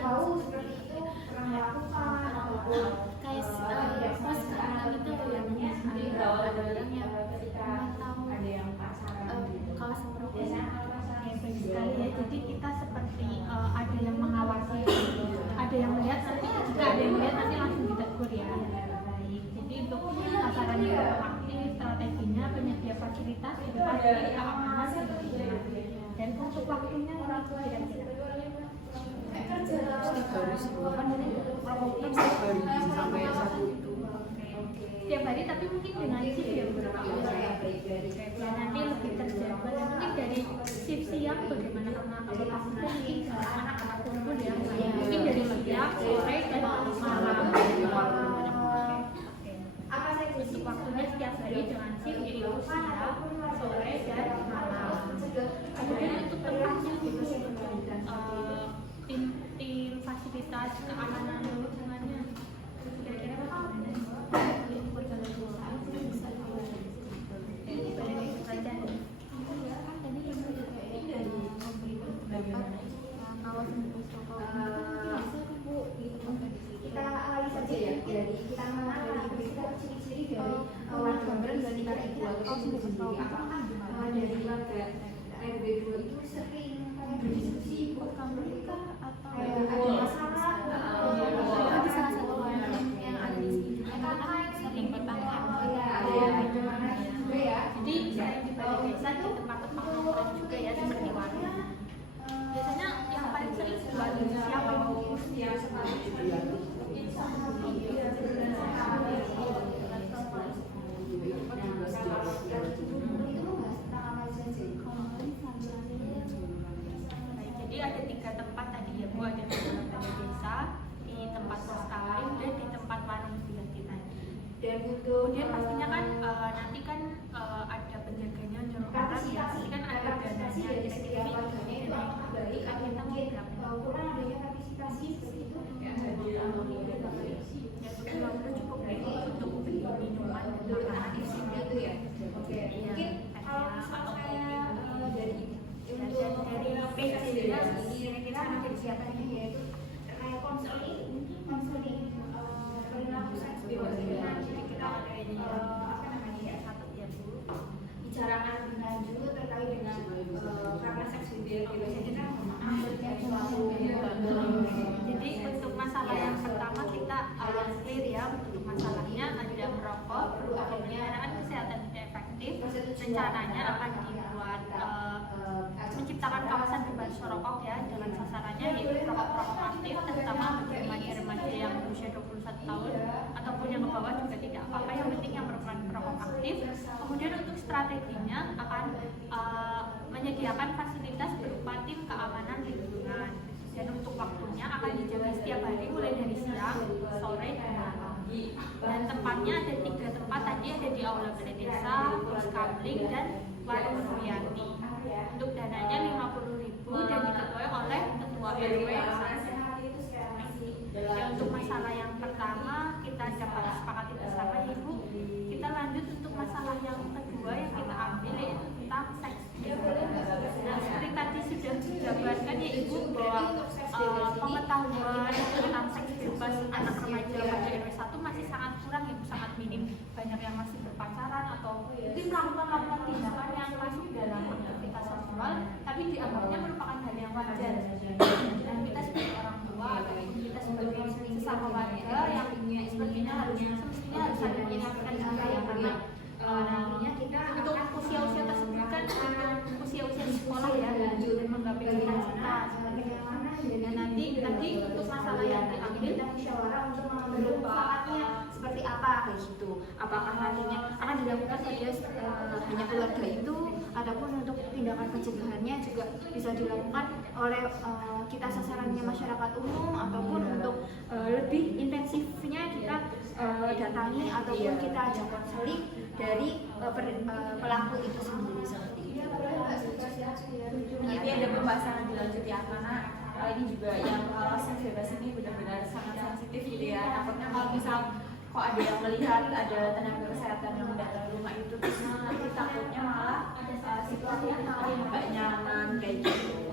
tahu seperti itu pernah melakukan ataupun kayak pas sekarang itu yang ada orang yang tahu ada yang pacaran kawasan merokoknya banyak sekali ya. Jadi kita seperti ada yang mengawasi, ada yang melihat, nanti jika ada yang melihat nanti langsung ditegur ya. Baik. Jadi untuk sasaran yang aktif, strateginya penyedia fasilitas, edukasi, keamanan, dan untuk waktunya kira-kira tiap hari, tapi mungkin dengan shift ya beberapa ya nanti lebih terjaga. Dan mungkin dari shift siang bagaimana karena kapasitasnya mungkin anak-anak kumpul ya, mungkin dari siang sore dan malam. Untuk waktunya setiap hari dengan shift yaitu siang, sore dan malam. Kemudian untuk tempatnya tim fasilitas keamanan lingkungannya kira-kira bagaimana? Kita awali saja ya dari kita mengenali kita ciri-ciri dari warga dan kita itu sendiri dari warga RW2 itu sering berdiskusi bukan mereka atau ada masalah Ada salah satu yang ada di sini sering bertanggung ada yang juga ya. Jadi selain di balai desa di tempat-tempat nongkrong juga ya seperti warung. Biasanya yang paling sering warung siapa yang sekali Jadi ada 3 tempat tadi ya Bu, ada di balai desa, di tempat pos kawin, dan di tempat warung bilang kita. dan untuk Kemudian pastinya kan nanti kan ada penjaganya nyuruh orang ya, pasti kan ada dananya kira-kira baik atau mungkin kurang adanya partisipasi seperti itu ya cukup untuk beli minuman dan makanan di sini itu ya. Oke, mungkin kalau misalnya saya dari PJ-nya kira-kira ada kegiatannya yaitu terkait konseling perilaku seks bebas. Jadi kita apa namanya ya bicarakan lebih lanjut terkait dengan praktek seks bebas. Jadi kan Jadi untuk masalah yang pertama kita clear ya, untuk masalahnya ada merokok, pemeliharaan kesehatan tidak efektif, rencananya akan dibuat menciptakan kawasan bebas merokok ya, dengan sasarannya yaitu perokok aktif, terutama bagi remaja-remaja yang berusia 21 tahun ataupun yang ke bawah juga tidak apa-apa, yang penting yang merupakan perokok aktif. Kemudian untuk strateginya akan menyediakan fasilitas berupa tim keamanan lingkungan, dan untuk waktunya akan dijaga setiap hari mulai dari siang, sore, dan malam. Dan tempatnya ada 3 tempat tadi, ada di Aula Balai Desa, Pos Kamling, dan Warung Suyati. Untuk dananya 50.000 dan diketuai oleh Ketua RW. Ya, untuk masalah yang pertama kita dapat sepakati bersama ya Ibu. Kita lanjut untuk masalah yang kedua yang kita ambil yaitu tentang seks bebas. Nah, seperti tadi sudah dijabarkan ya Ibu bahwa pengetahuan tentang seks bebas anak remaja pada RW 1 masih sangat kurang ya, sangat minim. Banyak yang masih berpacaran atau mungkin melakukan tindakan yang masuk dalam aktivitas seksual, tapi dianggapnya merupakan hal yang wajar. Dan kita sebagai orang tua ataupun kita sebagai sesama warga yang semestinya harus ada kayak gitu. Apakah nantinya akan dilakukan pada hanya keluarga itu, ataupun untuk tindakan pencegahannya juga bisa dilakukan oleh kita sasarannya masyarakat umum, ataupun untuk lebih intensifnya kita datangi ataupun kita ajak konseling dari pelaku itu sendiri seperti itu. Nanti ada pembahasan lebih lanjut ya, karena ini juga yang seks bebas ini benar-benar sangat sensitif gitu ya. Takutnya kalau misal kok ada yang melihat ada tenaga kesehatan yang mendatangi rumah itu, terus nanti takutnya malah situasinya malah nggak nyaman kayak gitu.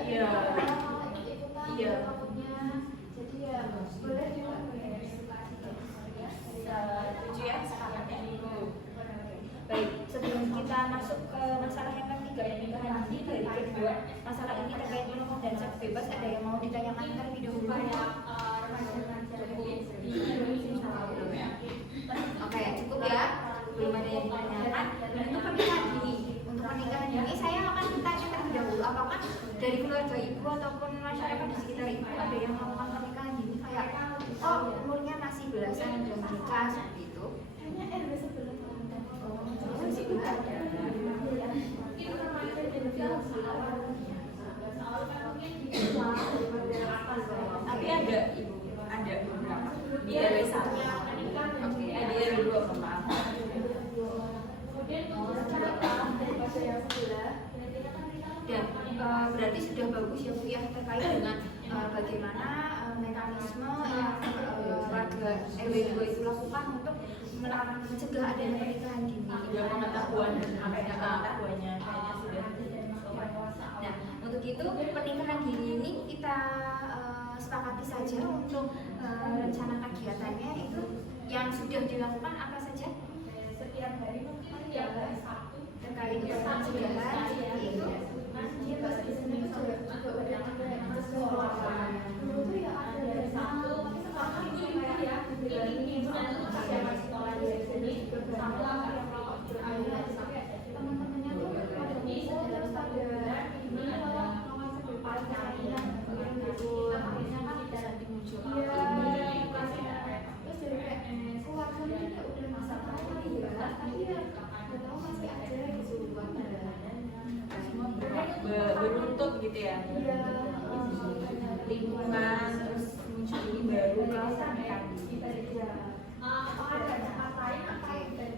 Iya. Iya. Jadi ya boleh juga Setuju ya sekarang kayak gitu. Baik, sebelum kita masuk ke masalah yang ketiga, pernikahan dini, dari kedua masalah ini terkait minum dan seks bebas, ada yang mau ditanyakan terlebih dahulu? Oke, cukup ya. Belum ada yang ditanyakan. Untuk pernikahan dini, saya akan bertanya terlebih dahulu, apakah dari keluarga ibu ataupun masyarakat di sekitar ibu ada yang melakukan pernikahan dini kayak umurnya masih belasan dan nikah seperti itu? Tapi ada ibu, ada beberapa di RW 1. Oke, di RW 2 maaf. Dan berarti sudah bagus ya Bu ya, terkait dengan bagaimana mekanisme yang warga RW 2 itu lakukan untuk mencegah adanya pernikahan dini. Juga pengetahuan dan pengetahuannya kayaknya sudah. Nah, untuk itu pernikahan dini ini kita sepakati saja untuk rencana kegiatannya itu yang sudah dilakukan apa saja? Setiap hari mungkin ya terkait dengan pencegahan seperti itu. Beruntut gitu ya. Lingkungan terus muncul ini baru kan.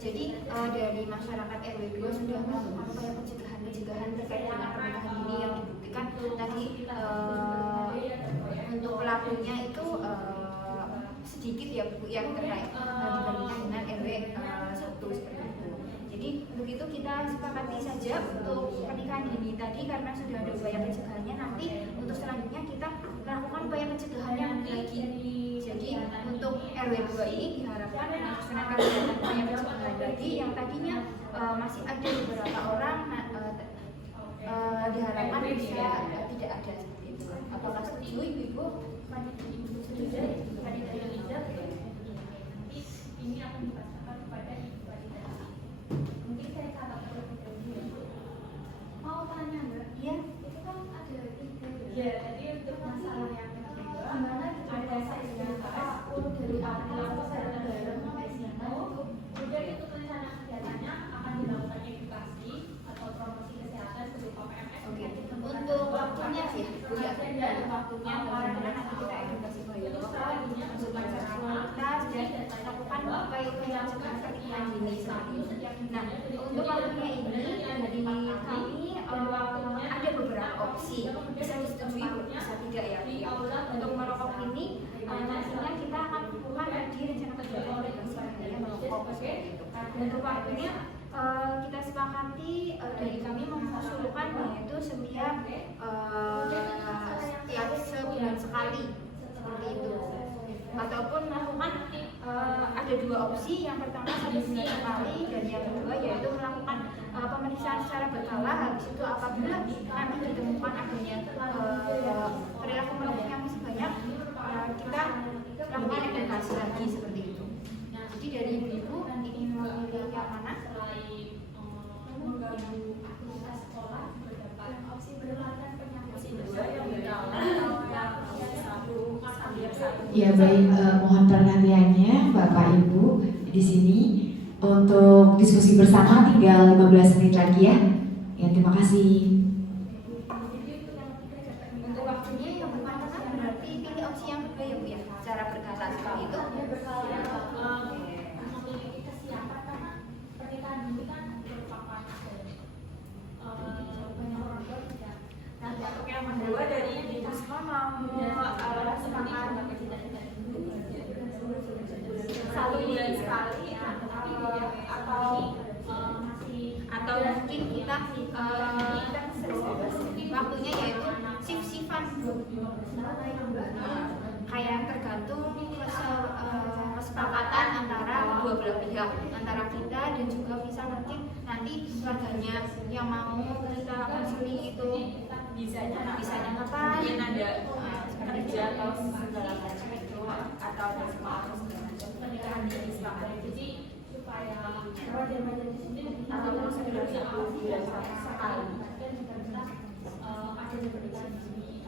Jadi dari masyarakat RW 2 sudah melakukan upaya pencegahan terkait dengan pernikahan dini yang dibuktikan tadi untuk pelakunya itu sedikit ya Bu yang terkait dibandingkan dengan RW 1 seperti itu. Jadi begitu kita sepakati saja untuk pernikahan dini tadi karena sudah ada upaya pencegahannya, nanti untuk selanjutnya kita melakukan upaya pencegahannya lagi. Jadi untuk RW 2 ini diharapkan melaksanakan upaya pencegahan tadi yang tadinya masih ada beberapa orang diharapkan bisa tidak ada seperti itu. Apakah setuju Ibu? Setuju? Ini akan dibacakan kepada Ibu Adita. Mungkin saya catat terlebih dahulu. Mau tanya Mbak? Iya. Itu kan ada 3 ya. Jadi untuk masalah yang kedua, gimana ada saya urut dari awal sampai dalam sampai sini. Kemudian itu rencana kegiatannya akan dilakukan edukasi atau promosi kesehatan berupa PMS. Oke. Untuk waktunya sih, Bu ya. Untuk waktunya karena nanti kita edukasi bayar untuk seksualitas dan lakukan upaya-upaya pencegahan pernikahan dini seperti itu. Nah, untuk waktunya ini dari kami ada beberapa opsi. Bisa disetujui, bisa tidak ya. Untuk merokok ini nantinya kita akan lakukan di rencana kegiatan edukasi merokok seperti itu. Untuk waktunya kita sepakati dari kami mengusulkan yaitu setiap sebulan sekali seperti itu, ataupun melakukan ada 2 opsi. Yang pertama 1 bulan sekali dan yang kedua yaitu melakukan pemeriksaan secara berkala. Habis itu apabila nanti ditemukan adanya perilaku merokok yang masih banyak, kita lakukan edukasi lagi seperti itu. Jadi dari ibu ingin memilih yang mana? Mengganggu aktivitas sekolah berdasarkan opsi berlakukan penyakit yang 1 sambil 1 Ya baik, mohon perhatiannya Bapak Ibu di sini untuk diskusi bersama tinggal 15 menit lagi ya. Ya terima kasih. Untuk waktunya yang bermanfaat berarti pilih opsi yang kedua ya Bu ya, cara berkata seperti itu. Memiliki kesiapan karena pernikahan dini kan merupakan nanti untuk yang kedua dari Ibu Risma mau semangat 1 bulan sekali Atau mungkin kita waktunya yaitu shift-shiftan kayak tergantung kesepakatan antara kedua belah pihak, antara kita dan juga bisa nanti keluarganya yang mau kita konseling itu bisanya ngapain, ada kerja atau segala macam itu, atau ada semangat segala macam pernikahan dini semangat. Jadi supaya remaja di sini atau segera bulan sekali ada pernikahan dini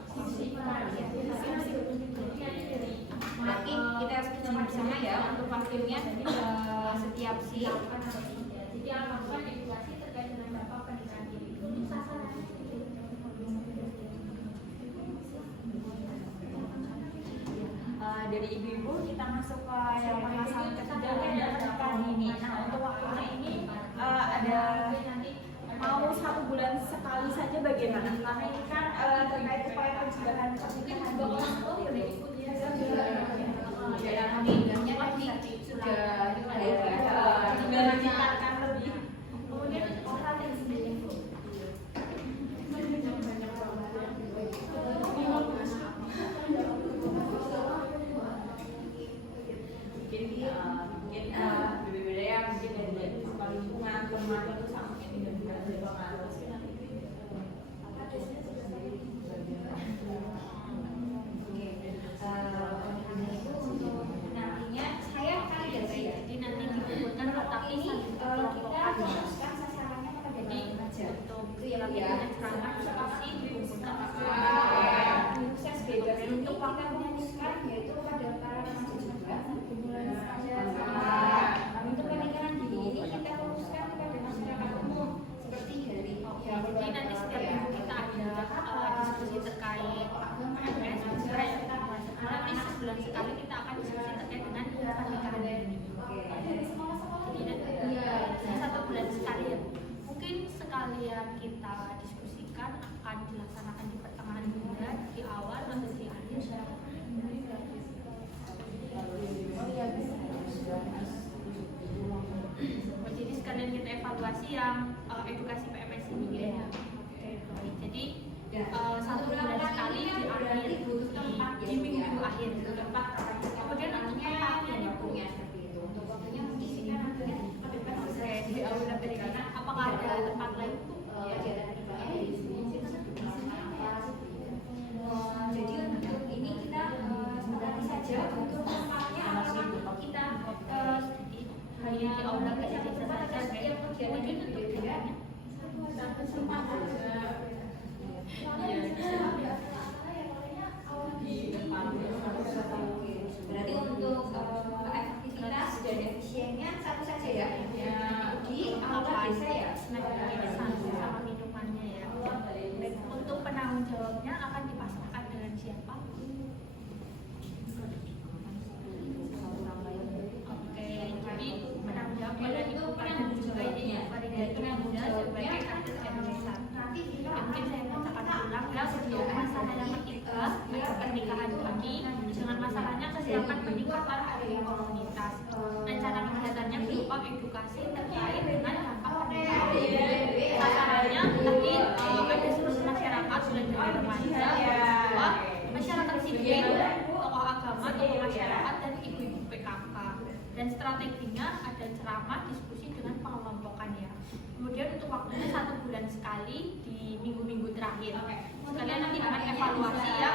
berarti kita harus bersama ya untuk waktunya setiap siang. Jadi yang melakukan edukasi terkait dengan dampak pernikahan dini. Dari ibu-ibu kita masuk ke yang permasalahan ketiga yang pernikahan dini. Nah untuk waktunya ini ada mau 1 bulan sekali saja bagaimana? Karena ini kan terkait upaya pencegahan pernikahan dini. Ya kami sudah ditingkatkan lebih. Kemudian untuk hal yang sendiri. Mungkin beda-beda ya, mungkin dari lingkungan keluarga itu sama ini dan juga dari pengaruh nantinya saya akan jaga ya, jadi nanti dibutuhkan letak ini kita fokuskan sasarannya pada remaja untuk keyakinan ceramah diskusi dibutuhkan khusus beda dan untuk waktu memutuskan yaitu pada para remaja juga untuk pernikahan dini ini kita fokuskan kepada masyarakat umum seperti hari ya, jadi nanti setiap minggu kita ada diskusi terkait nanti sebulan sekali kita akan diskusi terkait dengan pernikahan dini. Jadi nanti 1 bulan sekali ya. Mungkin sekalian kita diskusikan akan dilaksanakan di pertengahan bulan, di awal atau di akhir. Jadi sekalian kita evaluasi yang edukasi PMS ini ya. Jadi 1 bulan sekali di akhir di minggu akhir tempat. Kemudian untuk tempatnya punya seperti itu. Untuk waktunya mungkin kita nanti di awal pendidikan apakah ada tempat lain untuk kegiatan ibadah di sini? Jadi untuk ini kita berarti saja untuk tempatnya apakah kita hanya di aula saja yang kegiatan untuk bedanya berarti untuk efektivitas dan efisiennya satu saja ya di aula desa ya sama minumannya ya. Untuk penanggung jawabnya akan dipasangkan dengan siapa? Oke, jadi penanggung jawab oleh ibu penanggung juga ya penanggung jawabnya kader desa. Mungkin saya bacakan ulang ya untuk masalah yang ketiga pernikahan dini dengan masalahnya kesiapan peningkatan dari komunitas. Rencana kegiatannya berupa edukasi terkait dengan dampak pernikahan dini. Sasarannya tadi ada seluruh masyarakat mulai dari remaja, tua, masyarakat sipil, tokoh agama, tokoh masyarakat dan ibu-ibu PKK. Dan strateginya ada ceramah, diskusi dengan pengelompokan ya. Kemudian untuk waktunya 1 bulan sekali di minggu-minggu terakhir. Sekalian nanti dengan evaluasi ya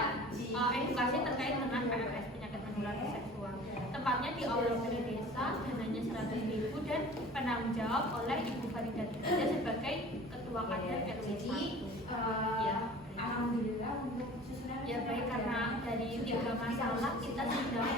edukasi terkait dengan PMS penyakit menular seksual. Tempatnya di aula balai desa, dananya 100.000 dan penanggung jawab oleh Ibu Farida sebagai ketua kader RW. Jadi alhamdulillah untuk susunan ya baik karena dari 3 masalah kita sudah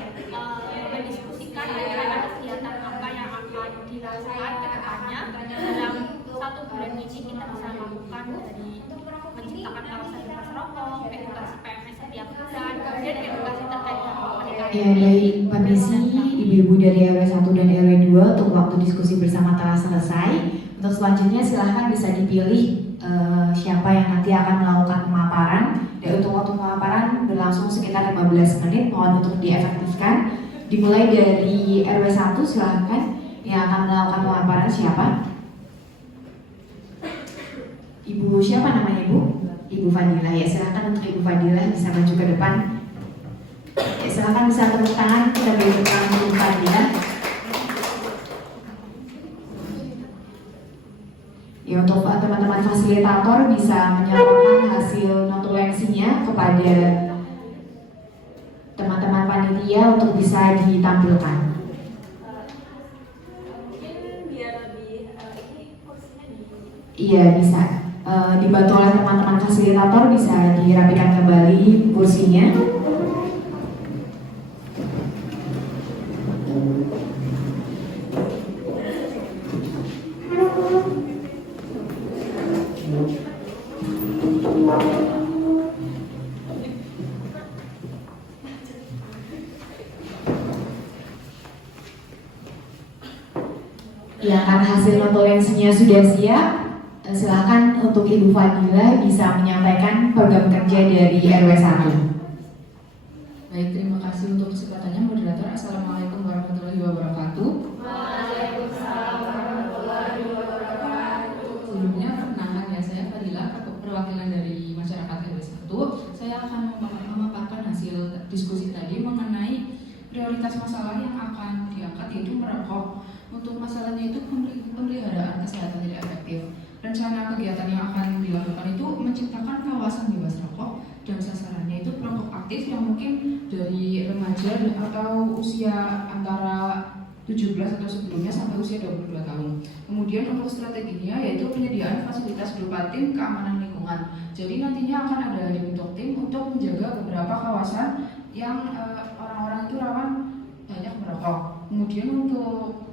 kita bisa lakukan dari menciptakan kawasan bebas rokok, edukasi PMS setiap bulan, kemudian edukasi terkait dengan pernikahan. Ya baik, permisi ibu-ibu dari RW 1 dan RW 2 untuk waktu diskusi bersama telah selesai. Untuk selanjutnya silahkan bisa dipilih siapa yang nanti akan melakukan pemaparan. Dan untuk waktu pemaparan berlangsung sekitar 15 menit, mohon untuk diefektifkan. Dimulai dari RW 1, silahkan yang akan melakukan pemaparan siapa? Ibu siapa namanya Ibu? Ibu Fadila, ya silahkan untuk Ibu Fadila bisa maju ke depan. Ya, silahkan bisa tepuk tangan, kita beri tepuk tangan untuk Ibu Fadila. Ya, untuk teman-teman fasilitator bisa menyerahkan hasil notulensinya kepada teman-teman panitia untuk bisa ditampilkan. Mungkin biar lebih ini kursinya Iya bisa. Dibantu oleh teman-teman fasilitator bisa dirapikan kembali kursinya. Ya, karena hasil notulensinya sudah siap, silahkan untuk Ibu Fadila bisa menyampaikan program kerja dari RW 1. Baik, terima kasih untuk kesempatannya moderator. Assalamualaikum warahmatullahi wabarakatuh. Waalaikumsalam warahmatullahi wabarakatuh. Sebelumnya perkenalkan ya, saya Fadila, perwakilan dari masyarakat RW 1. Saya akan memaparkan hasil diskusi tadi mengenai prioritas masalah yang akan diangkat, yaitu merokok. Untuk masalahnya itu pemeliharaan kesehatan tidak efektif. Rencana kegiatan yang akan dilakukan itu menciptakan kawasan bebas rokok dan sasarannya itu perokok aktif yang mungkin dari remaja atau usia antara 17 atau sebelumnya sampai usia 22 tahun. Kemudian untuk strateginya yaitu penyediaan fasilitas berupa tim keamanan lingkungan. Jadi nantinya akan ada dibentuk tim untuk menjaga beberapa kawasan yang orang-orang itu rawan banyak merokok. Kemudian untuk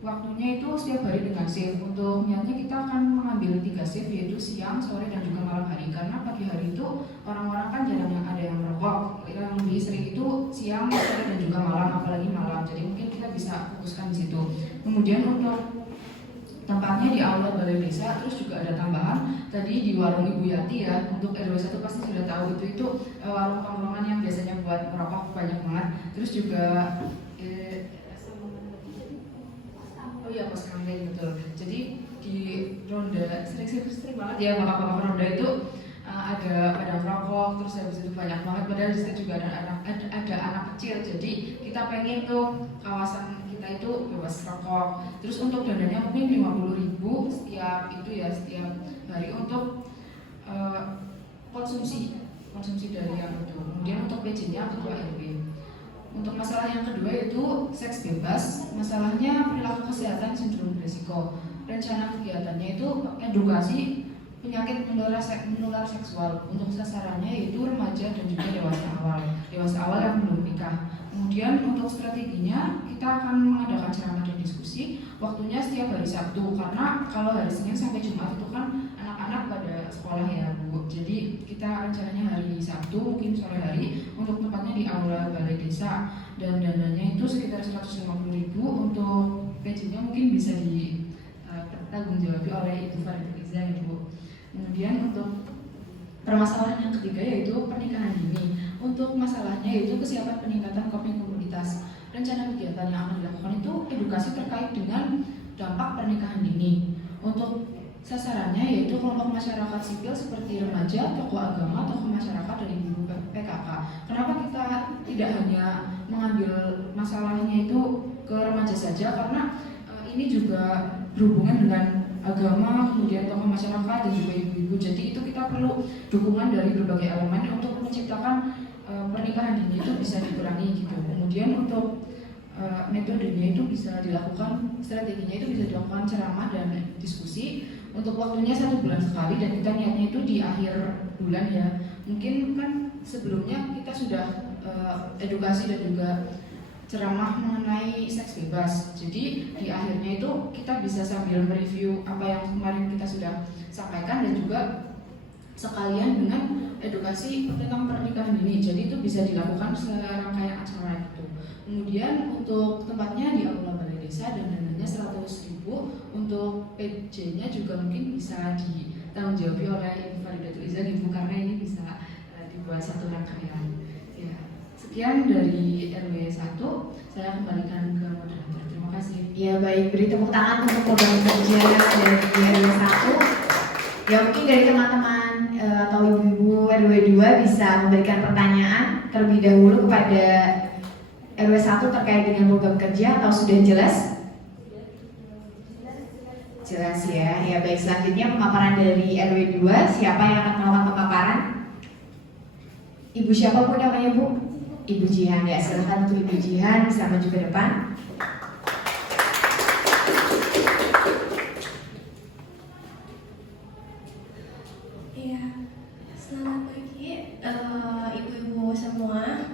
waktunya itu setiap hari dengan shift. Untuk niatnya kita akan mengambil 3 shift, yaitu siang, sore, dan juga malam hari. Karena pagi hari itu orang-orang kan jarang yang ada yang merokok. Yang lebih sering itu siang, sore, dan juga malam, apalagi malam. Jadi mungkin kita bisa fokuskan di situ. Kemudian untuk tempatnya di aula balai desa, terus juga ada tambahan tadi di warung Ibu Yati ya. Untuk RW 1 pasti sudah tahu itu warung tongkrongan yang biasanya buat merokok banyak banget. Terus juga pos kamling betul. Jadi di ronda sering banget ya bapak-bapak ronda itu ada padang rokok, terus habis itu banyak banget. Padahal di situ juga ada anak kecil. Jadi kita pengen tuh kawasan kita itu bebas rokok. Terus untuk dananya mungkin 50.000 setiap hari untuk konsumsi dari yang itu. Kemudian untuk PJ-nya ketua RW. Untuk masalah yang kedua yaitu seks bebas, masalahnya perilaku kesehatan sindrom berisiko. Rencana kegiatannya itu edukasi penyakit menular seksual. Untuk sasarannya yaitu remaja dan juga dewasa awal yang belum nikah. Kemudian untuk strateginya kita akan mengadakan ceramah dan diskusi. Waktunya setiap hari Sabtu, karena kalau hari Senin sampai Jumat itu kan anak-anak pada sekolah ya Bu. Jadi kita rencananya hari Sabtu mungkin sore hari, untuk tempatnya di aula balai desa, dan dananya itu sekitar 150.000. Untuk PJ-nya mungkin bisa ditanggung jawab oleh Ibu Fariza Ibu. Kemudian untuk permasalahan yang ketiga yaitu pernikahan dini. Untuk masalahnya yaitu kesiapan peningkatan komunitas. Rencana kegiatan yang akan dilakukan itu edukasi terkait dengan dampak pernikahan dini. Untuk sasarannya yaitu kelompok masyarakat sipil seperti remaja, tokoh agama, tokoh masyarakat, dan ibu PKK. Kenapa kita tidak hanya mengambil masalahnya itu ke remaja saja? Karena ini juga berhubungan dengan agama, kemudian tokoh masyarakat, dan juga ibu-ibu. Jadi itu kita perlu dukungan dari berbagai elemen untuk menciptakan pernikahan dini itu bisa dikurangi gitu. Kemudian untuk metodenya itu bisa dilakukan, strateginya itu bisa dilakukan ceramah dan diskusi. Untuk waktunya 1 bulan sekali, dan kita niatnya itu di akhir bulan ya. Mungkin kan sebelumnya kita sudah edukasi dan juga ceramah mengenai seks bebas. Jadi di akhirnya itu kita bisa sambil mereview apa yang kemarin kita sudah sampaikan dan juga sekalian dengan edukasi tentang pernikahan dini. Jadi itu bisa dilakukan secara rangkaian acara gitu. Kemudian untuk tempatnya di Aula Balai Desa dan dananya 100.000. Untuk PJ-nya juga mungkin bisa ditanggung jawabi oleh Ibu Faridatul Izzah Ibu, karena ini bisa dibuat satu rangkaian. Ya, sekian dari RW 1. Saya kembalikan ke moderator. Terima kasih. Ya baik, beri tepuk tangan untuk program kerja dari RW 1. Ya mungkin dari teman-teman atau ibu-ibu RW 2 bisa memberikan pertanyaan terlebih dahulu kepada RW 1 terkait dengan program kerja, atau sudah jelas? Jelas ya. Ya baik, selanjutnya pemaparan dari RW 2. Siapa yang akan melakukan pemaparan? Ibu siapa pun namanya Bu? Ibu Jihan. Ya, silakan untuk Ibu Jihan bisa maju ke depan. Iya, selamat pagi ibu-ibu semua.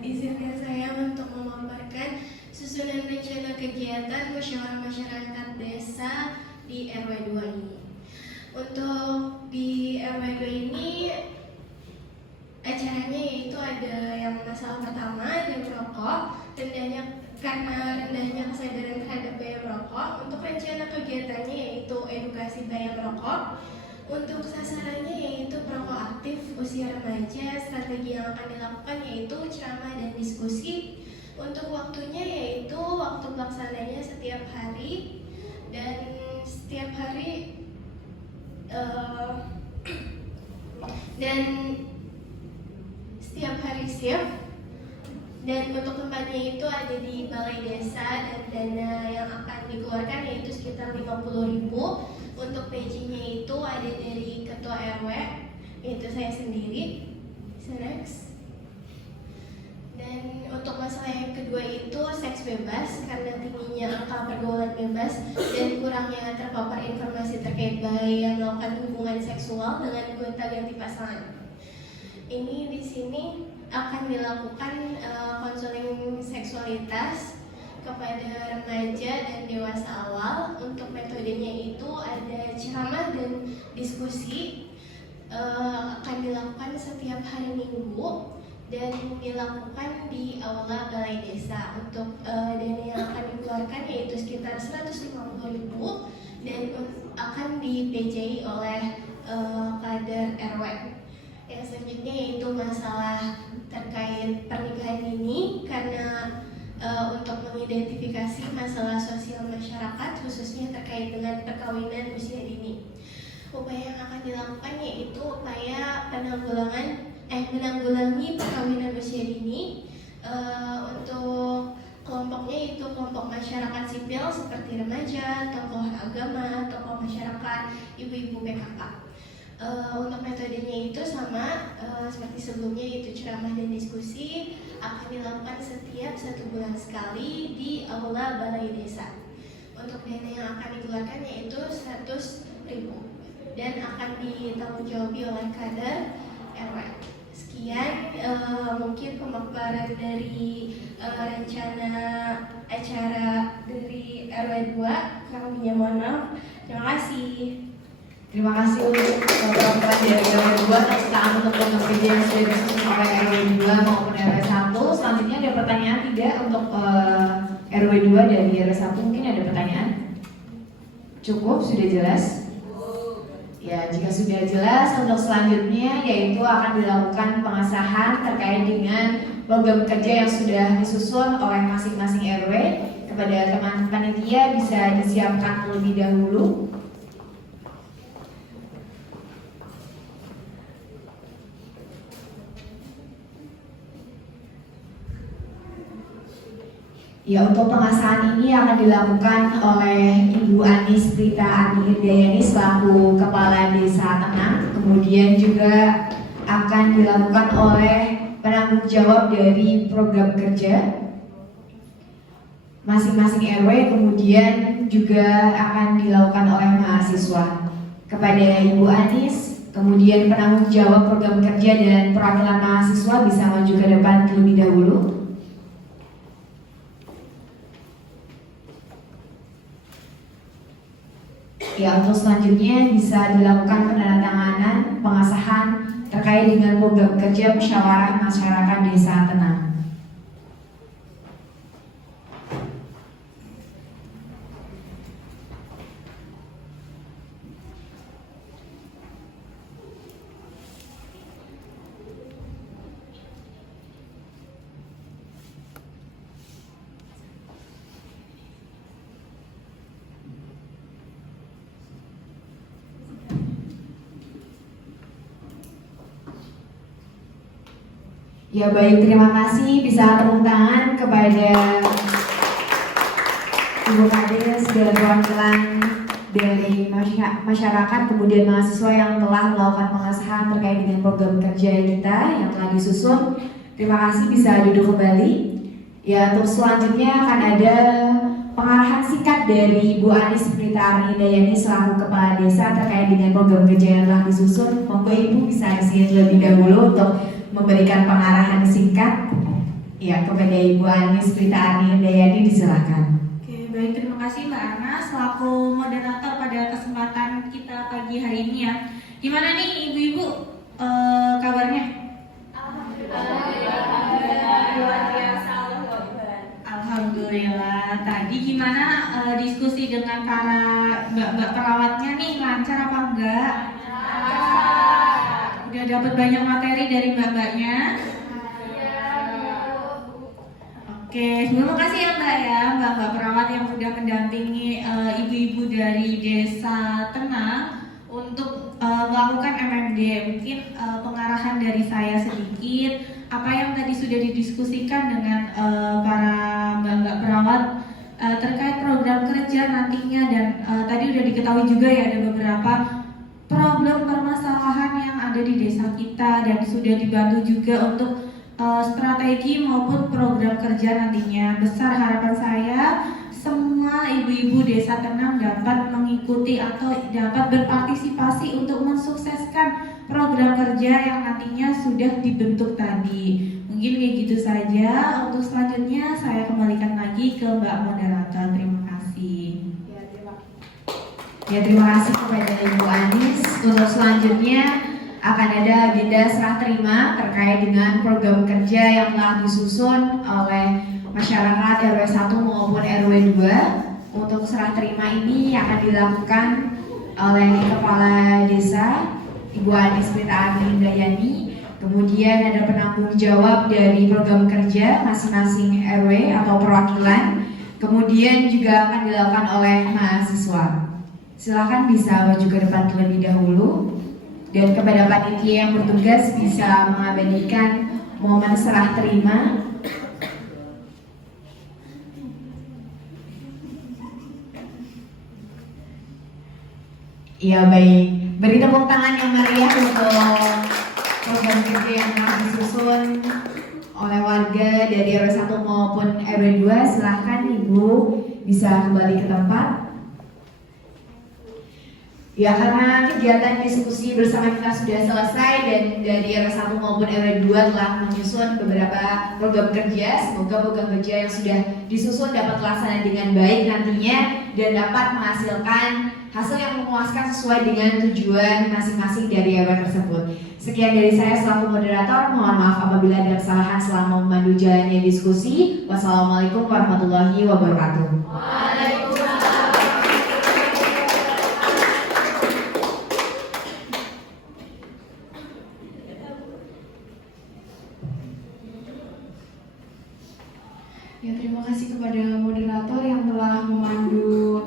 Izinkan saya untuk memaparkan susunan rencana kegiatan musyawarah masyarakat desa di RW 2 ini. Untuk di RW 2 ini acaranya yaitu ada yang masalah pertama, ada merokok, karena rendahnya kesadaran terhadap bahaya merokok. Untuk rencana kegiatannya yaitu edukasi bahaya merokok. Untuk sasarannya yaitu perokok aktif usia remaja. Strategi yang akan dilakukan yaitu ceramah dan diskusi. Untuk waktunya yaitu waktu pelaksananya setiap hari, dan setiap hari shift. Dan untuk tempatnya itu ada di Balai Desa, dan dana yang akan dikeluarkan yaitu sekitar 50.000. Untuk PJ-nya itu ada dari Ketua RW, yaitu saya sendiri. Next. Dan untuk masalah yang kedua itu seks bebas, karena tingginya angka pergaulan bebas dan kurangnya terpapar informasi terkait bahaya melakukan hubungan seksual dengan gonta-ganti pasangan. Ini di sini akan dilakukan konseling seksualitas kepada remaja dan dewasa awal. Untuk metodenya itu ada ceramah dan diskusi, akan dilakukan setiap hari Minggu dan dilakukan di Aula Balai Desa. Untuk dana yang akan dikeluarkan yaitu sekitar 150.000 dan akan di-PJ oleh kader RW. Yang selanjutnya yaitu masalah terkait pernikahan dini, karena untuk mengidentifikasi masalah sosial masyarakat khususnya terkait dengan perkawinan usia dini. Upaya yang akan dilakukan yaitu upaya menanggulangi perkawinan usia dini. Untuk kelompoknya itu kelompok masyarakat sipil seperti remaja, tokoh agama, tokoh masyarakat, ibu-ibu PKK. Untuk metodenya itu sama seperti sebelumnya, yaitu ceramah dan diskusi, akan dilakukan setiap 1 bulan sekali di Aula Balai Desa. Untuk dana yang akan dikeluarkan yaitu 100.000 dan akan ditanggung-jawabi oleh kader RW. Sekian mungkin pemaparan dari rencana acara dari RW 2. Kami mohon maaf. Terima kasih. Terima kasih untuk teman-teman dari RW 2 atas tangan untuk program kerja yang sudah disusun oleh RW 2 maupun RW 1. Selanjutnya ada pertanyaan tidak untuk RW 2 dari RW 1? Mungkin ada pertanyaan? Cukup? Sudah jelas? Ya, jika sudah jelas, untuk selanjutnya yaitu akan dilakukan pengesahan terkait dengan program kerja yang sudah disusun oleh masing-masing RW. Kepada teman panitia bisa disiapkan terlebih dahulu. Ya, untuk pengesahan ini akan dilakukan oleh Ibu Anis Prita Andi Hidayani selaku Kepala Desa Tenang. Kemudian juga akan dilakukan oleh penanggung jawab dari program kerja masing-masing RW. Kemudian juga akan dilakukan oleh mahasiswa. Kepada Ibu Anis, Kemudian penanggung jawab program kerja dan perwakilan mahasiswa bisa maju ke depan terlebih dahulu. Ya, untuk selanjutnya bisa dilakukan penandatanganan pengesahan terkait dengan program kerja musyawarah masyarakat Desa Tenang. Ya baik, terima kasih. Bisa tepuk tangan kepada Ibu Kades dan perwakilan dari masyarakat kemudian mahasiswa yang telah melakukan pengesahan terkait dengan program kerja kita yang telah disusun. Terima kasih, bisa duduk kembali. Ya, untuk selanjutnya akan ada pengarahan singkat dari Ibu Anis Prita Dayani selaku Kepala Desa terkait dengan program kerja yang telah disusun. Monggo Ibu bisa isi terlebih dahulu untuk memberikan pengarahan singkat ya kepada Ibu Anis Prita Dayani, disilakan. Oke, baik, terima kasih Mbak Ana selaku moderator pada kesempatan kita pagi hari ini ya. Gimana nih ibu-ibu kabarnya? Alhamdulillah. Tadi gimana diskusi dengan para mbak-mbak perawatnya nih, lancar apa enggak? Udah dapat banyak materi dari mbak-mbaknya? Oke, terima kasih ya Mbak ya, Mbak perawat yang sudah mendampingi ibu-ibu dari Desa Tenang untuk melakukan MMD. Mungkin pengarahan dari saya sedikit, apa yang tadi sudah didiskusikan dengan para mbak-mbak perawat terkait program kerja nantinya, dan tadi udah diketahui juga ya ada beberapa problem permasalahan yang ada di desa kita dan sudah dibantu juga untuk strategi maupun program kerja nantinya. Besar harapan saya semua ibu-ibu Desa Tenang dapat mengikuti atau dapat berpartisipasi untuk mensukseskan program kerja yang nantinya sudah dibentuk tadi. Mungkin kayak gitu saja. Untuk selanjutnya saya kembalikan lagi ke Mbak Moderator. Terima kasih. Ya, terima kasih kepada Ibu Anis. Untuk selanjutnya akan ada agenda serah terima terkait dengan program kerja yang telah disusun oleh masyarakat RW 1 maupun RW 2. Untuk serah terima ini akan dilakukan oleh Kepala Desa Ibu Anis Prita Dayani. Kemudian ada penanggung jawab dari program kerja masing-masing RW atau perwakilan. Kemudian juga akan dilakukan oleh mahasiswa. Silakan bisa maju ke depan terlebih dahulu, dan kepada panitia yang bertugas bisa mengabadikan momen serah terima. Ya baik, beri tepuk tangan yang meriah untuk program kerja yang telah disusun oleh warga dari RW 1 maupun RW 2. Silahkan Ibu bisa kembali ke tempat. Ya, karena kegiatan diskusi bersama kita sudah selesai dan dari RW 1 maupun RW 2 telah menyusun beberapa program kerja. Semoga program kerja yang sudah disusun dapat terlaksana dengan baik nantinya dan dapat menghasilkan hasil yang memuaskan sesuai dengan tujuan masing-masing dari RW tersebut. Sekian dari saya selaku moderator. Mohon maaf apabila ada kesalahan selama memandu jalannya diskusi. Wassalamualaikum warahmatullahi wabarakatuh. Ya, terima kasih kepada moderator yang telah memandu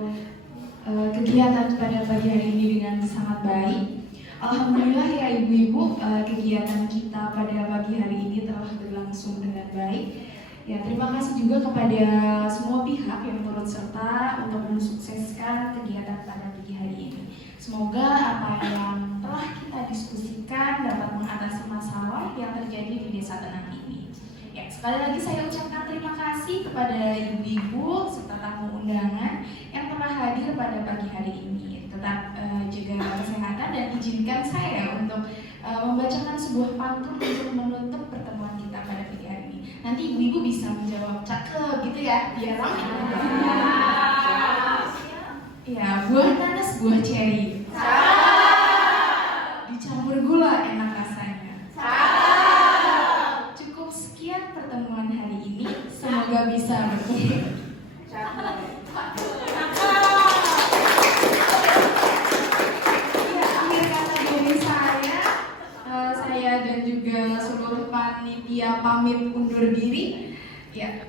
kegiatan pada pagi hari ini dengan sangat baik. Alhamdulillah ya ibu-ibu, kegiatan kita pada pagi hari ini telah berlangsung dengan baik. Ya, terima kasih juga kepada semua pihak yang turut serta untuk mensukseskan kegiatan pada pagi hari ini. Semoga apa yang telah kita diskusikan dapat mengatasi masalah yang terjadi di Desa Tenang ini. Ya, sekali lagi saya ucapkan terima kasih kepada ibu-ibu serta tamu undangan yang telah hadir pada pagi hari ini. Tetap jaga kesehatan dan izinkan saya untuk membutuhkan sebuah pantun untuk menutup pertemuan kita pada pagi hari ini. Nanti ibu-ibu bisa menjawab cakep gitu ya, biar ramai. Ya, buah nanas, buah ceri. Dicampur gula enak rasanya. Cukup sekian pertemuan hari ini. Semoga bisa bertemu. Saya dan juga seluruh panitia pamit undur diri. Ya,